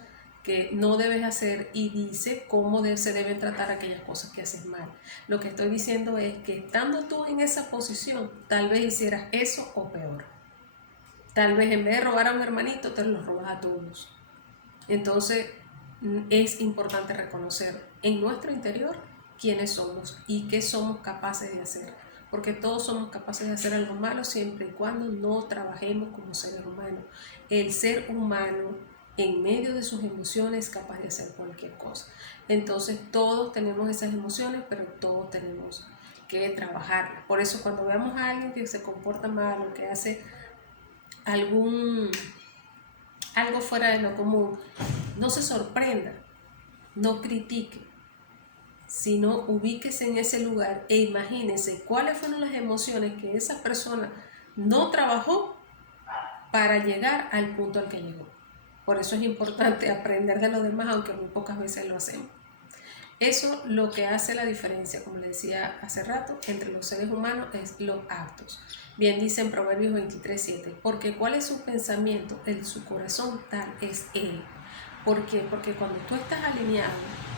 que no debes hacer y dice cómo se deben tratar aquellas cosas que haces mal. Lo que estoy diciendo es que estando tú en esa posición, tal vez hicieras eso o peor. Tal vez en vez de robar a un hermanito, te lo robas a todos. Entonces, es importante reconocer en nuestro interior quiénes somos y qué somos capaces de hacer. Porque todos somos capaces de hacer algo malo siempre y cuando no trabajemos como seres humanos. El ser humano, en medio de sus emociones, es capaz de hacer cualquier cosa. Entonces todos tenemos esas emociones, pero todos tenemos que trabajarlas. Por eso cuando veamos a alguien que se comporta mal o que hace algo fuera de lo común, no se sorprenda, no critique, sino ubíquese en ese lugar e imagínese cuáles fueron las emociones que esa persona no trabajó para llegar al punto al que llegó. Por eso es importante aprender de los demás, aunque muy pocas veces lo hacemos. Eso lo que hace la diferencia, como le decía hace rato, entre los seres humanos es los actos. Bien dice en Proverbios 23:7, porque cuál es su pensamiento, en su corazón tal es él. ¿Por qué? Porque cuando tú estás alineado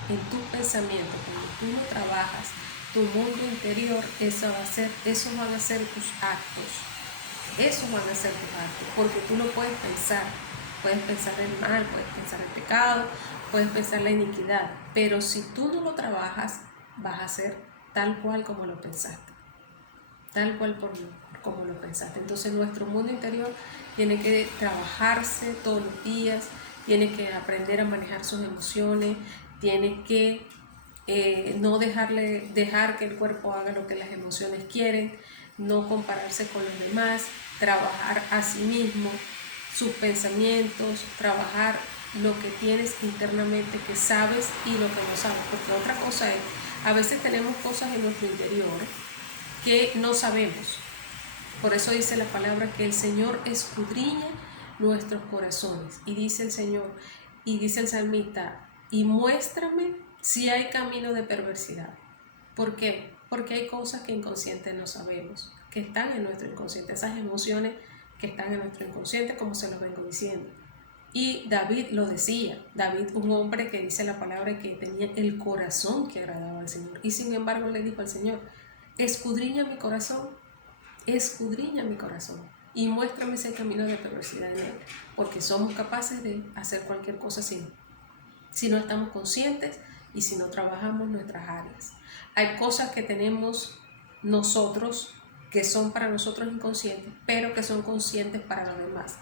en tus pensamientos, cuando tú no trabajas tu mundo interior, eso van a ser tus actos. Esos van a ser tus actos, porque tú no puedes pensar el mal, puedes pensar el pecado, puedes pensar la iniquidad, pero si tú no lo trabajas, vas a ser tal cual como lo pensaste, tal cual como lo pensaste. Entonces nuestro mundo interior tiene que trabajarse todos los días, tiene que aprender a manejar sus emociones, tiene que no dejar que el cuerpo haga lo que las emociones quieren, no compararse con los demás, trabajar a sí mismo sus pensamientos, trabajar lo que tienes internamente que sabes y lo que no sabes, porque otra cosa es, a veces tenemos cosas en nuestro interior que no sabemos. Por eso dice la palabra que el Señor escudriña nuestros corazones, y dice el Señor, y dice el salmista, y muéstrame si hay camino de perversidad. ¿Por qué? Porque hay cosas que inconsciente no sabemos, que están en nuestro inconsciente, esas emociones que están en nuestro inconsciente, como se los vengo diciendo. Y David lo decía, David, un hombre que dice la palabra que tenía el corazón que agradaba al Señor, y sin embargo le dijo al Señor, escudriña mi corazón, y muéstrame ese camino de perversidad en él, porque somos capaces de hacer cualquier cosa si no estamos conscientes y si no trabajamos nuestras áreas. Hay cosas que tenemos nosotros que son para nosotros inconscientes, pero que son conscientes para los demás.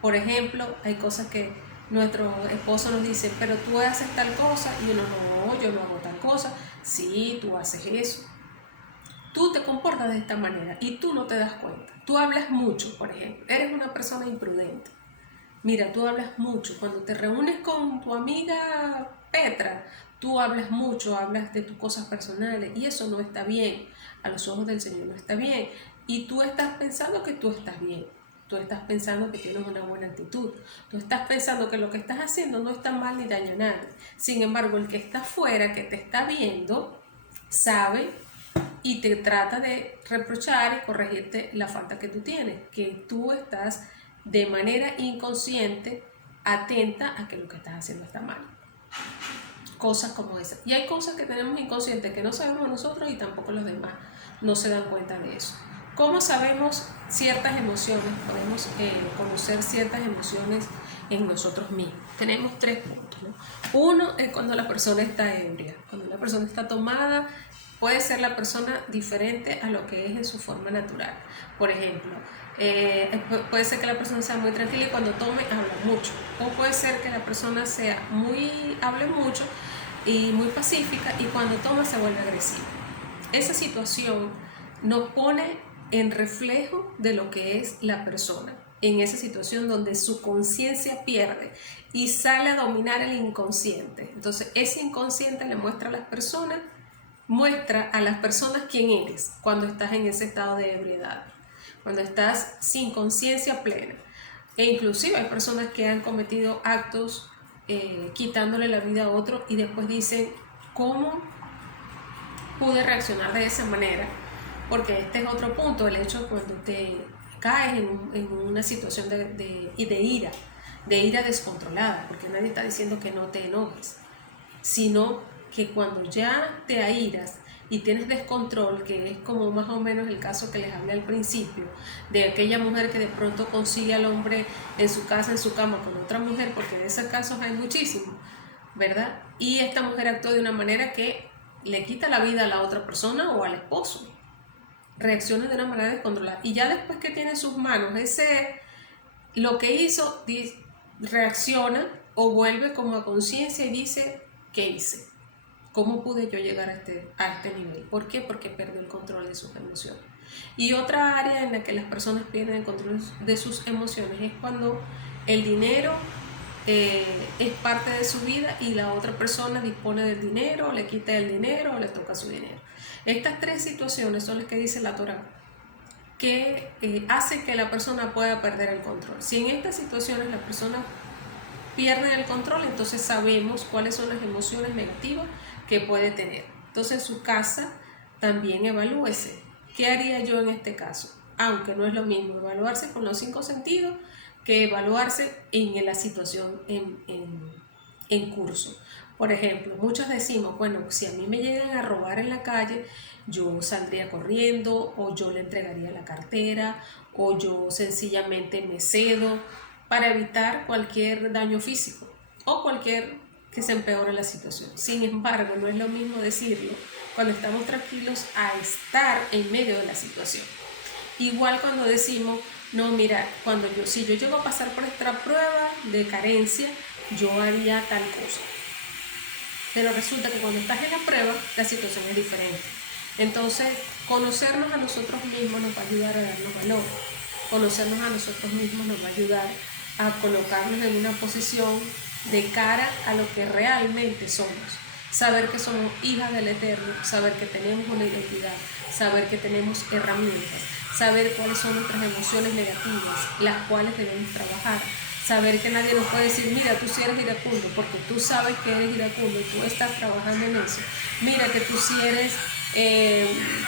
Por ejemplo, hay cosas que nuestro esposo nos dice, pero tú haces tal cosa, y uno no, yo no hago tal cosa. Sí, tú haces eso. Tú te comportas de esta manera y tú no te das cuenta. Tú hablas mucho, por ejemplo, eres una persona imprudente. Mira, tú hablas mucho. Cuando te reúnes con tu amiga Petra, tú hablas mucho, hablas de tus cosas personales y eso no está bien. A los ojos del Señor no está bien. Y tú estás pensando que tú estás bien. Tú estás pensando que tienes una buena actitud. Tú estás pensando que lo que estás haciendo no está mal ni daña a nadie. Sin embargo, el que está afuera, que te está viendo, sabe y te trata de reprochar y corregirte la falta que tú tienes, que tú estás de manera inconsciente atenta a que lo que estás haciendo está mal. Cosas como esas. Y hay cosas que tenemos inconscientes que no sabemos nosotros y tampoco los demás no se dan cuenta de eso. ¿Cómo sabemos ciertas emociones? Podemos conocer ciertas emociones en nosotros mismos. Tenemos 3 puntos, ¿no? Uno es cuando la persona está ebria, cuando la persona está tomada puede ser la persona diferente a lo que es en su forma natural. Por ejemplo, puede ser que la persona sea muy tranquila y cuando tome habla mucho. O puede ser que la persona hable mucho y muy pacífica y cuando toma se vuelve agresiva. Esa situación nos pone en reflejo de lo que es la persona. En esa situación donde su conciencia pierde y sale a dominar el inconsciente. Entonces ese inconsciente le muestra a las personas quién eres cuando estás en ese estado de ebriedad, cuando estás sin conciencia plena. E inclusive hay personas que han cometido actos quitándole la vida a otro y después dicen, ¿cómo pude reaccionar de esa manera? Porque este es otro punto, el hecho cuando te caes en una situación de ira descontrolada, porque nadie está diciendo que no te enojes, sino que cuando ya te airas y tienes descontrol, que es como más o menos el caso que les hablé al principio, de aquella mujer que de pronto consigue al hombre en su casa, en su cama con otra mujer, porque de esos casos hay muchísimos, ¿verdad? Y esta mujer actuó de una manera que le quita la vida a la otra persona o al esposo. Reacciona de una manera descontrolada. Y ya después que tiene en sus manos lo que hizo, reacciona o vuelve como a conciencia y dice, ¿qué hice? ¿Cómo pude yo llegar a este nivel? ¿Por qué? Porque perdió el control de sus emociones. Y otra área en la que las personas pierden el control de sus emociones es cuando el dinero es parte de su vida y la otra persona dispone del dinero, le quita el dinero o le toca su dinero. Estas tres situaciones son las que dice la Torá que hace que la persona pueda perder el control. Si en estas situaciones la persona pierde el control, entonces sabemos cuáles son las emociones negativas que puede tener. Entonces en su casa también evalúese. ¿Qué haría yo en este caso? Aunque no es lo mismo evaluarse con los 5 sentidos que evaluarse en la situación en curso. Por ejemplo, muchos decimos, bueno, si a mí me llegan a robar en la calle, yo saldría corriendo o yo le entregaría la cartera o yo sencillamente me cedo para evitar cualquier daño físico o cualquier que se empeore la situación. Sin embargo, no es lo mismo decirlo cuando estamos tranquilos a estar en medio de la situación. Igual cuando decimos, no, mira, si yo llego a pasar por esta prueba de carencia, yo haría tal cosa. Pero resulta que cuando estás en la prueba, la situación es diferente. Entonces, conocernos a nosotros mismos nos va a ayudar a darnos valor. Conocernos a nosotros mismos nos va a ayudar a colocarnos en una posición de cara a lo que realmente somos. Saber que somos hijas del Eterno, saber que tenemos una identidad, saber que tenemos herramientas, saber cuáles son nuestras emociones negativas, las cuales debemos trabajar. Saber que nadie nos puede decir, mira, tú sí eres iracundo, porque tú sabes que eres iracundo y tú estás trabajando en eso. Mira que tú sí eres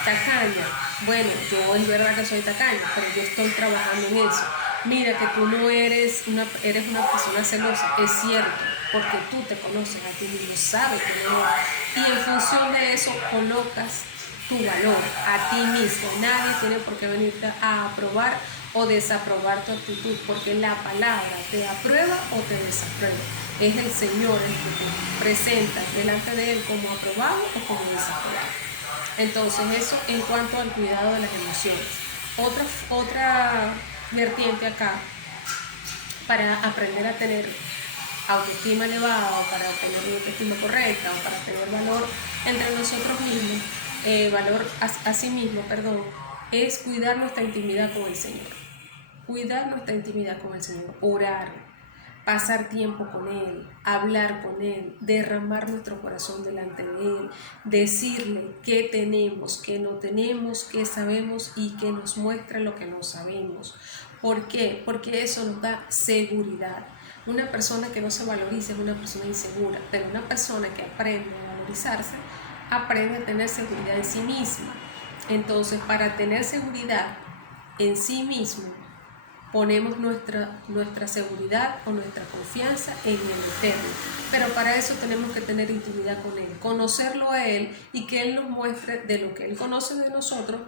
tacaña. Bueno, yo es verdad que soy tacaña, pero yo estoy trabajando en eso. Mira que tú no eres una persona celosa, es cierto, porque tú te conoces a ti mismo, sabes que no eres. Y en función de eso colocas tu valor a ti mismo. Nadie tiene por qué venirte a aprobar o desaprobar tu actitud, porque la palabra te aprueba o te desaprueba. Es el Señor el que te presenta delante de Él como aprobado o como desaprobado. Entonces eso en cuanto al cuidado de las emociones. Otra vertiente acá para aprender a tener autoestima elevada o para tener una autoestima correcta o para tener valor entre nosotros mismos, valor a sí mismo, es cuidar nuestra intimidad con el Señor. Cuidar nuestra intimidad con el Señor, orar, pasar tiempo con Él, hablar con Él, derramar nuestro corazón delante de Él, decirle qué tenemos, qué no tenemos, qué sabemos y que nos muestre lo que no sabemos. ¿Por qué? Porque eso nos da seguridad. Una persona que no se valoriza es una persona insegura, pero una persona que aprende a valorizarse, aprende a tener seguridad en sí misma. Entonces, para tener seguridad en sí mismo, ponemos nuestra seguridad o nuestra confianza en el Eterno. Pero para eso tenemos que tener intimidad con Él, conocerlo a Él y que Él nos muestre de lo que Él conoce de nosotros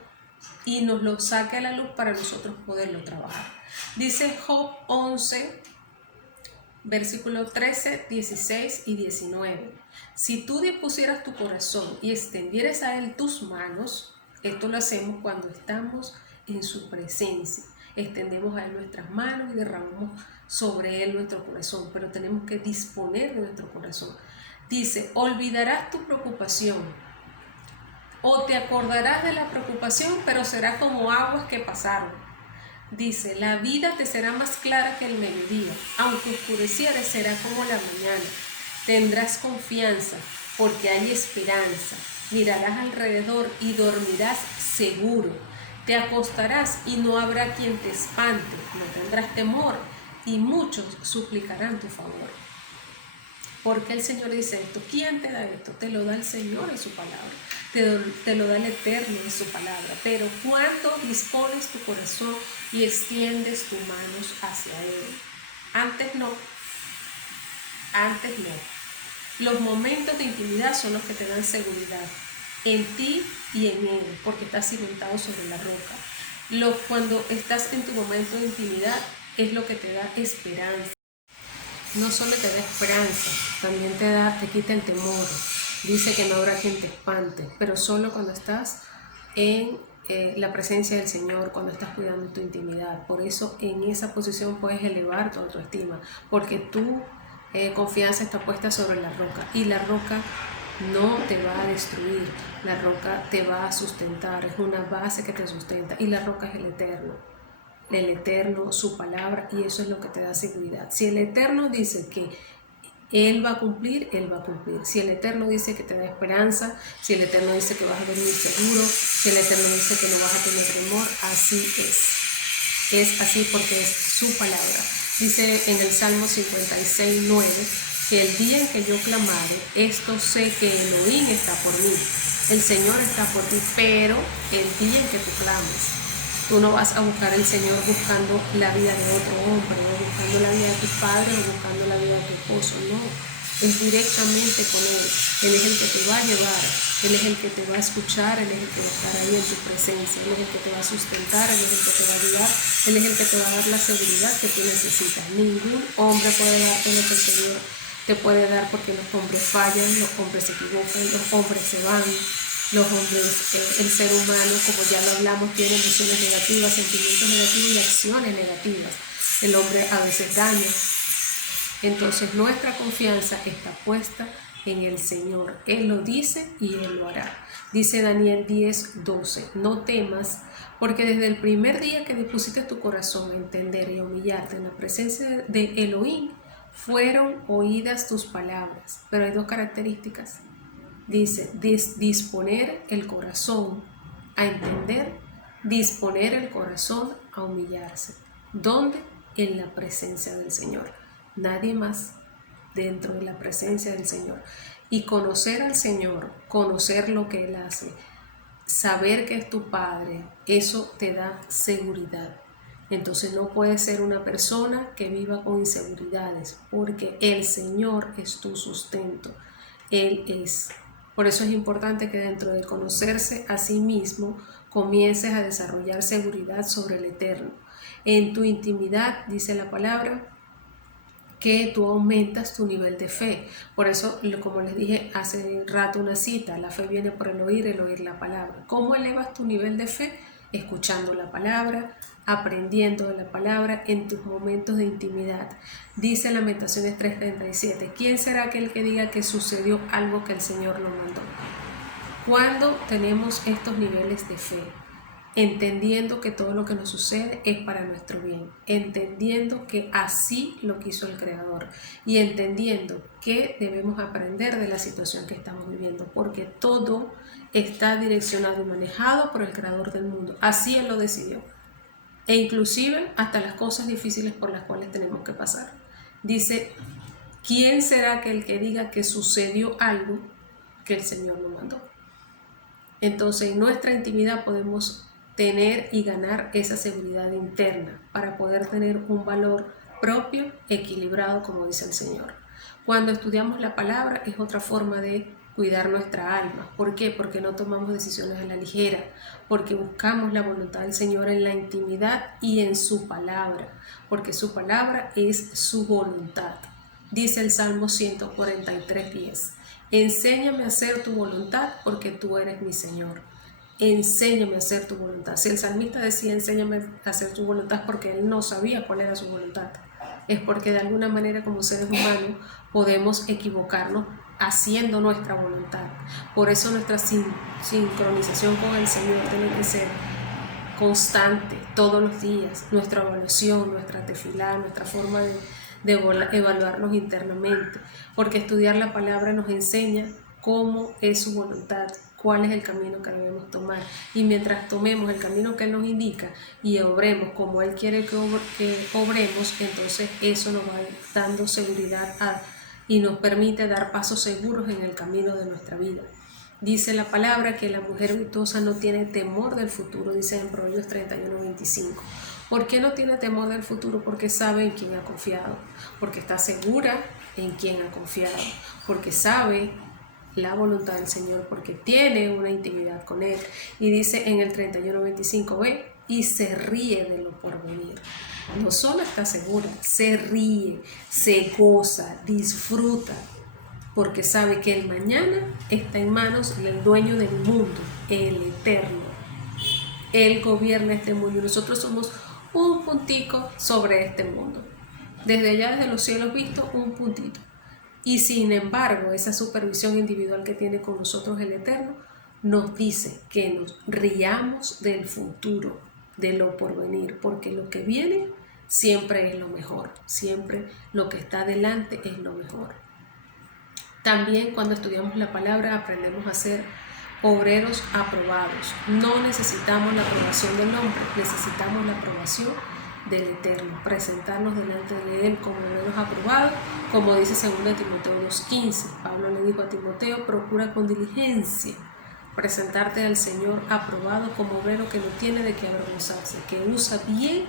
y nos lo saque a la luz para nosotros poderlo trabajar. Dice Job 11, versículo 13, 16 y 19. Si tú dispusieras tu corazón y extendieras a Él tus manos, esto lo hacemos cuando estamos en su presencia. Extendemos a Él nuestras manos y derramamos sobre Él nuestro corazón, pero tenemos que disponer de nuestro corazón. Dice, olvidarás tu preocupación o te acordarás de la preocupación, pero será como aguas que pasaron. Dice, la vida te será más clara que el mediodía, aunque oscureciere será como la mañana. Tendrás confianza porque hay esperanza. Mirarás alrededor y dormirás seguro. Te acostarás y no habrá quien te espante. No tendrás temor y muchos suplicarán tu favor. Porque el Señor dice esto. ¿Quién te da esto? Te lo da el Señor en su palabra. Te lo da el Eterno en su palabra. Pero cuando dispones tu corazón y extiendes tus manos hacia Él. Antes no. Antes no. Los momentos de intimidad son los que te dan seguridad. En ti y en Él. Porque estás cimentado sobre la roca. Cuando estás en tu momento de intimidad es lo que te da esperanza. No solo te da esperanza, también te quita el temor. Dice que no habrá quien te espante, pero solo cuando estás en la presencia del Señor, cuando estás cuidando tu intimidad. Por eso en esa posición puedes elevar tu autoestima, porque tu confianza está puesta sobre la roca y la roca no te va a destruir, la roca te va a sustentar, es una base que te sustenta y la roca es el Eterno, su palabra, y eso es lo que te da seguridad. Si el Eterno dice que Él va a cumplir, Él va a cumplir. Si el Eterno dice que te da esperanza, si el Eterno dice que vas a dormir seguro, si el Eterno dice que no vas a tener temor, así es. Es así porque es su palabra. Dice en el Salmo 56, 9, que el día en que yo clamare, esto sé que Elohim está por mí. El Señor está por ti, pero el día en que tú clames, tú no vas a buscar al Señor buscando la vida de otro hombre, o buscando la vida de tus padres, o buscando la vida de tu esposo, no. Es directamente con Él. Él es el que te va a llevar, Él es el que te va a escuchar, Él es el que va a estar ahí en tu presencia, Él es el que te va a sustentar, Él es el que te va a ayudar, Él es el que te va a dar la seguridad que tú necesitas. Ningún hombre puede darte lo que el Señor te puede dar, porque los hombres fallan, los hombres se equivocan, los hombres se van. Los hombres, el ser humano, como ya lo hablamos, tiene emociones negativas, sentimientos negativos y acciones negativas. El hombre a veces daña. Entonces nuestra confianza está puesta en el Señor. Él lo dice y Él lo hará. Dice Daniel 10, 12, no temas, porque desde el primer día que dispusiste tu corazón a entender y humillarte en la presencia de Elohim, fueron oídas tus palabras. Pero hay dos características. Dice, disponer el corazón a entender, disponer el corazón a humillarse. ¿Dónde? En la presencia del Señor. Nadie más dentro de la presencia del Señor. Y conocer al Señor, conocer lo que Él hace, saber que es tu Padre, eso te da seguridad. Entonces no puedes ser una persona que viva con inseguridades, porque el Señor es tu sustento. Él es. Por eso es importante que dentro de conocerse a sí mismo comiences a desarrollar seguridad sobre el Eterno. En tu intimidad, dice la palabra, que tú aumentas tu nivel de fe. Por eso, como les dije hace rato una cita, la fe viene por el oír la palabra. ¿Cómo elevas tu nivel de fe? Escuchando la palabra, aprendiendo de la palabra en tus momentos de intimidad. Dice Lamentaciones 3:37, ¿quién será aquel que diga que sucedió algo que el Señor lo mandó? Cuando tenemos estos niveles de fe, entendiendo que todo lo que nos sucede es para nuestro bien, entendiendo que así lo quiso el Creador y entendiendo que debemos aprender de la situación que estamos viviendo, porque todo está direccionado y manejado por el Creador del mundo. Así Él lo decidió, e inclusive hasta las cosas difíciles por las cuales tenemos que pasar. Dice, ¿quién será aquel que diga que sucedió algo que el Señor nos mandó? Entonces en nuestra intimidad podemos tener y ganar esa seguridad interna para poder tener un valor propio, equilibrado, como dice el Señor. Cuando estudiamos la palabra es otra forma de cuidar nuestra alma. ¿Por qué? Porque no tomamos decisiones a la ligera, porque buscamos la voluntad del Señor en la intimidad y en su palabra, porque su palabra es su voluntad. Dice el Salmo 143:10. Enséñame a hacer tu voluntad porque tú eres mi Señor. Enséñame a hacer tu voluntad. Si el salmista decía enséñame a hacer tu voluntad porque él no sabía cuál era su voluntad, es porque de alguna manera como seres humanos podemos equivocarnos haciendo nuestra voluntad. Por eso nuestra sincronización con el Señor tiene que ser constante, todos los días, nuestra evaluación, nuestra tefilá, nuestra forma de evaluarnos internamente, porque estudiar la palabra nos enseña cómo es su voluntad, cuál es el camino que debemos tomar, y mientras tomemos el camino que Él nos indica y obremos como Él quiere que obremos, entonces eso nos va dando seguridad y nos permite dar pasos seguros en el camino de nuestra vida. Dice la palabra que la mujer virtuosa no tiene temor del futuro, dice en Proverbios 31:25. ¿Por qué no tiene temor del futuro? Porque sabe en quién ha confiado, porque está segura en quién ha confiado, porque sabe la voluntad del Señor, porque tiene una intimidad con Él. Y dice en el 31:25b, y se ríe de lo porvenir. No solo está segura, se ríe, se goza, disfruta, porque sabe que el mañana está en manos del dueño del mundo, el Eterno. Él gobierna este mundo y nosotros somos un puntico sobre este mundo. Desde allá, desde los cielos visto, un puntito. Y sin embargo, esa supervisión individual que tiene con nosotros el Eterno nos dice que nos riamos del futuro, de lo porvenir, porque lo que viene siempre es lo mejor, siempre lo que está delante es lo mejor. También cuando estudiamos la palabra aprendemos a ser obreros aprobados. No necesitamos la aprobación del hombre, necesitamos la aprobación del Eterno. Presentarnos delante de Él como obreros aprobados, como dice 2 Timoteo 2:15. Pablo le dijo a Timoteo, procura con diligencia presentarte al Señor aprobado como obrero que no tiene de qué avergonzarse, que usa bien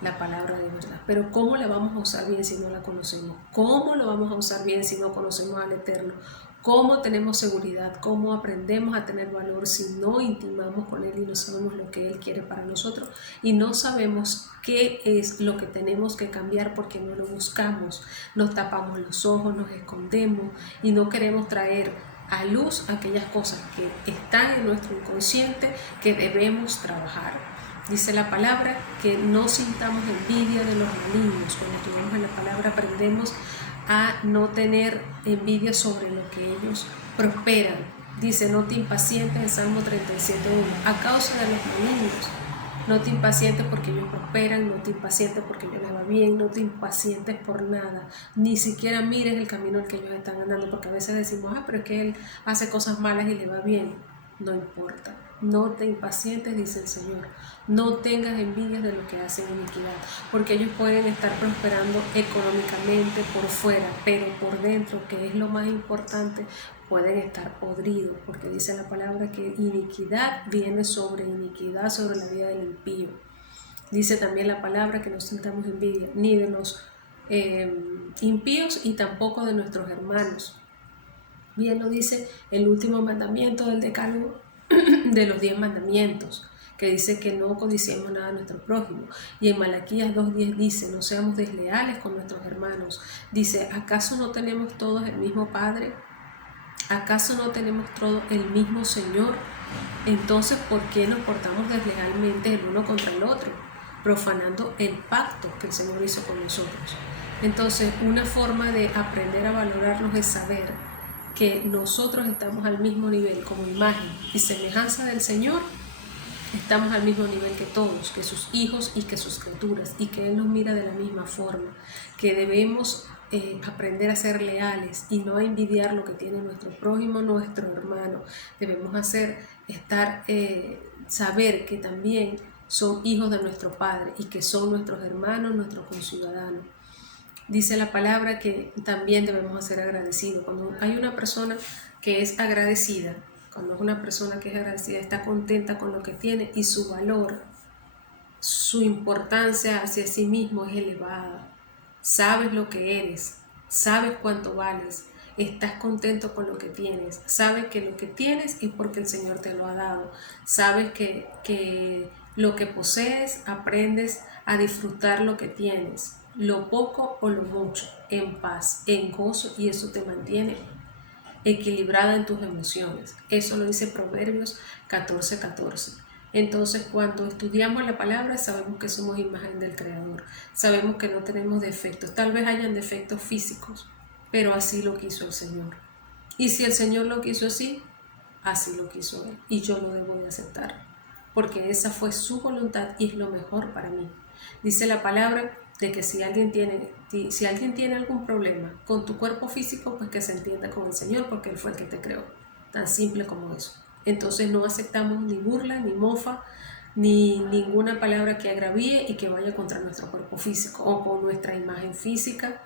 la palabra de verdad. Pero ¿cómo la vamos a usar bien si no la conocemos? ¿Cómo lo vamos a usar bien si no conocemos al Eterno? ¿Cómo tenemos seguridad? ¿Cómo aprendemos a tener valor si no intimamos con Él y no sabemos lo que Él quiere para nosotros? Y no sabemos qué es lo que tenemos que cambiar porque no lo buscamos. Nos tapamos los ojos, nos escondemos y no queremos traer a luz aquellas cosas que están en nuestro inconsciente que debemos trabajar. Dice la palabra que no sintamos envidia de los malignos. Cuando estudiamos en la palabra aprendemos a no tener envidia sobre lo que ellos prosperan. Dice, no te impacientes en Salmo 37:1, a causa de los malignos. No te impacientes porque ellos prosperan, no te impacientes porque ellos les va bien, no te impacientes por nada. Ni siquiera mires el camino al que ellos están andando, porque a veces decimos, pero es que él hace cosas malas y le va bien. No importa. No te impacientes, dice el Señor. No tengas envidia de lo que hacen iniquidad, porque ellos pueden estar prosperando económicamente por fuera, pero por dentro, que es lo más importante, pueden estar podridos, porque dice la palabra que iniquidad viene sobre iniquidad sobre la vida del impío. Dice también la palabra que no sintamos envidia, ni de los impíos y tampoco de nuestros hermanos. Bien lo dice el último mandamiento del decálogo de los 10 mandamientos, que dice que no codiciemos nada a nuestro prójimo. Y en Malaquías 2:10 dice, no seamos desleales con nuestros hermanos. Dice, ¿acaso no tenemos todos el mismo Padre? ¿Acaso no tenemos todos el mismo Señor? Entonces, ¿por qué nos portamos deslealmente el uno contra el otro, profanando el pacto que el Señor hizo con nosotros? Entonces, una forma de aprender a valorarnos es saber que nosotros estamos al mismo nivel como imagen y semejanza del Señor, estamos al mismo nivel que todos, que sus hijos y que sus criaturas, y que Él nos mira de la misma forma, que debemos aprender a ser leales y no a envidiar lo que tiene nuestro prójimo, nuestro hermano. Debemos saber que también son hijos de nuestro Padre y que son nuestros hermanos, nuestros conciudadanos. Dice la palabra que también debemos ser agradecidos. Cuando hay una persona que es agradecida, cuando es una persona que es agradecida, está contenta con lo que tiene y su valor, su importancia hacia sí mismo es elevada. Sabes lo que eres, sabes cuánto vales, estás contento con lo que tienes, sabes que lo que tienes es porque el Señor te lo ha dado, sabes que lo que posees, aprendes a disfrutar lo que tienes. lo poco o lo mucho, en paz, en gozo, y eso te mantiene equilibrada en tus emociones. Eso lo dice Proverbios 14:14. Entonces, cuando estudiamos la palabra, sabemos que somos imagen del Creador, sabemos que no tenemos defectos, tal vez hayan defectos físicos, pero así lo quiso el Señor. Y si el Señor lo quiso así, así lo quiso Él, y yo lo debo de aceptar, porque esa fue su voluntad y es lo mejor para mí. Dice la palabra de que si alguien tiene algún problema con tu cuerpo físico, pues que se entienda con el Señor, porque Él fue el que te creó. Tan simple como eso. Entonces no aceptamos ni burla, ni mofa, ni ninguna palabra que agravie y que vaya contra nuestro cuerpo físico o con nuestra imagen física.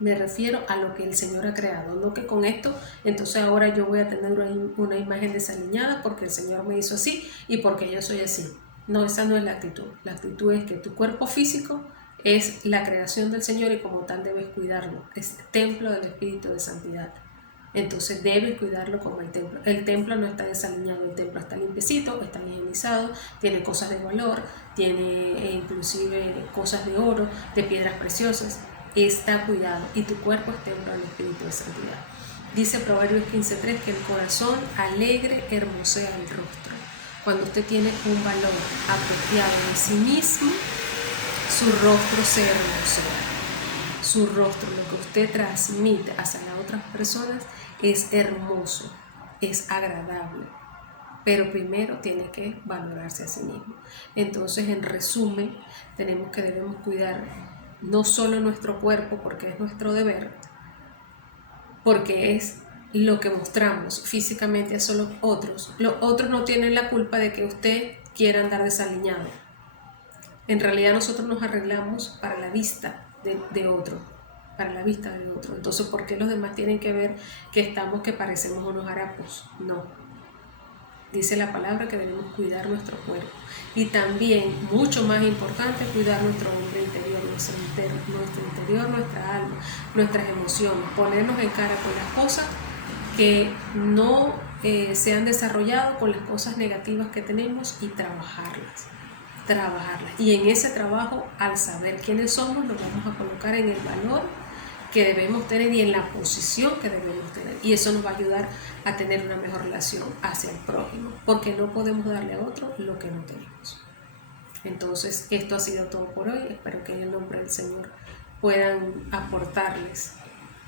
Me refiero a lo que el Señor ha creado, no que con esto, entonces ahora yo voy a tener una imagen desaliñada porque el Señor me hizo así y porque yo soy así. No, esa no es la actitud. La actitud es que tu cuerpo físico es la creación del Señor y como tal debes cuidarlo. Es templo del Espíritu de Santidad. Entonces debes cuidarlo como el templo. El templo no está desaliñado, el templo está limpiecito, está higienizado, tiene cosas de valor, tiene inclusive cosas de oro, de piedras preciosas. Está cuidado y tu cuerpo es templo del Espíritu de Santidad. Dice Proverbios 15:3 que el corazón alegre hermosea el rostro. Cuando usted tiene un valor apropiado de sí mismo, su rostro se hermosea. Su rostro, lo que usted transmite hacia las otras personas es hermoso, es agradable, pero primero tiene que valorarse a sí mismo. Entonces, en resumen, debemos cuidar no solo nuestro cuerpo, porque es nuestro deber, porque es lo que mostramos físicamente a los otros. Los otros no tienen la culpa de que usted quiera andar desaliñado. En realidad nosotros nos arreglamos para la vista de otro, para la vista de otro. Entonces, ¿por qué los demás tienen que ver que parecemos unos harapos? No. Dice la palabra que debemos cuidar nuestro cuerpo. Y también, mucho más importante, cuidar nuestro hombre interior, nuestro interior, nuestra alma, nuestras emociones. Ponernos en cara con las cosas que no se han desarrollado, con las cosas negativas que tenemos y trabajarlas. Y en ese trabajo, al saber quiénes somos, nos vamos a colocar en el valor que debemos tener y en la posición que debemos tener, y eso nos va a ayudar a tener una mejor relación hacia el prójimo, porque no podemos darle a otro lo que no tenemos. Entonces, esto ha sido todo por hoy. Espero que en el nombre del Señor puedan aportarles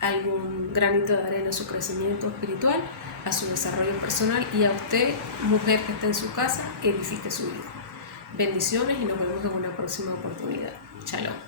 algún granito de arena a su crecimiento espiritual, a su desarrollo personal, y a usted, mujer que está en su casa, edifique su vida. Bendiciones y nos vemos en una próxima oportunidad. Shalom.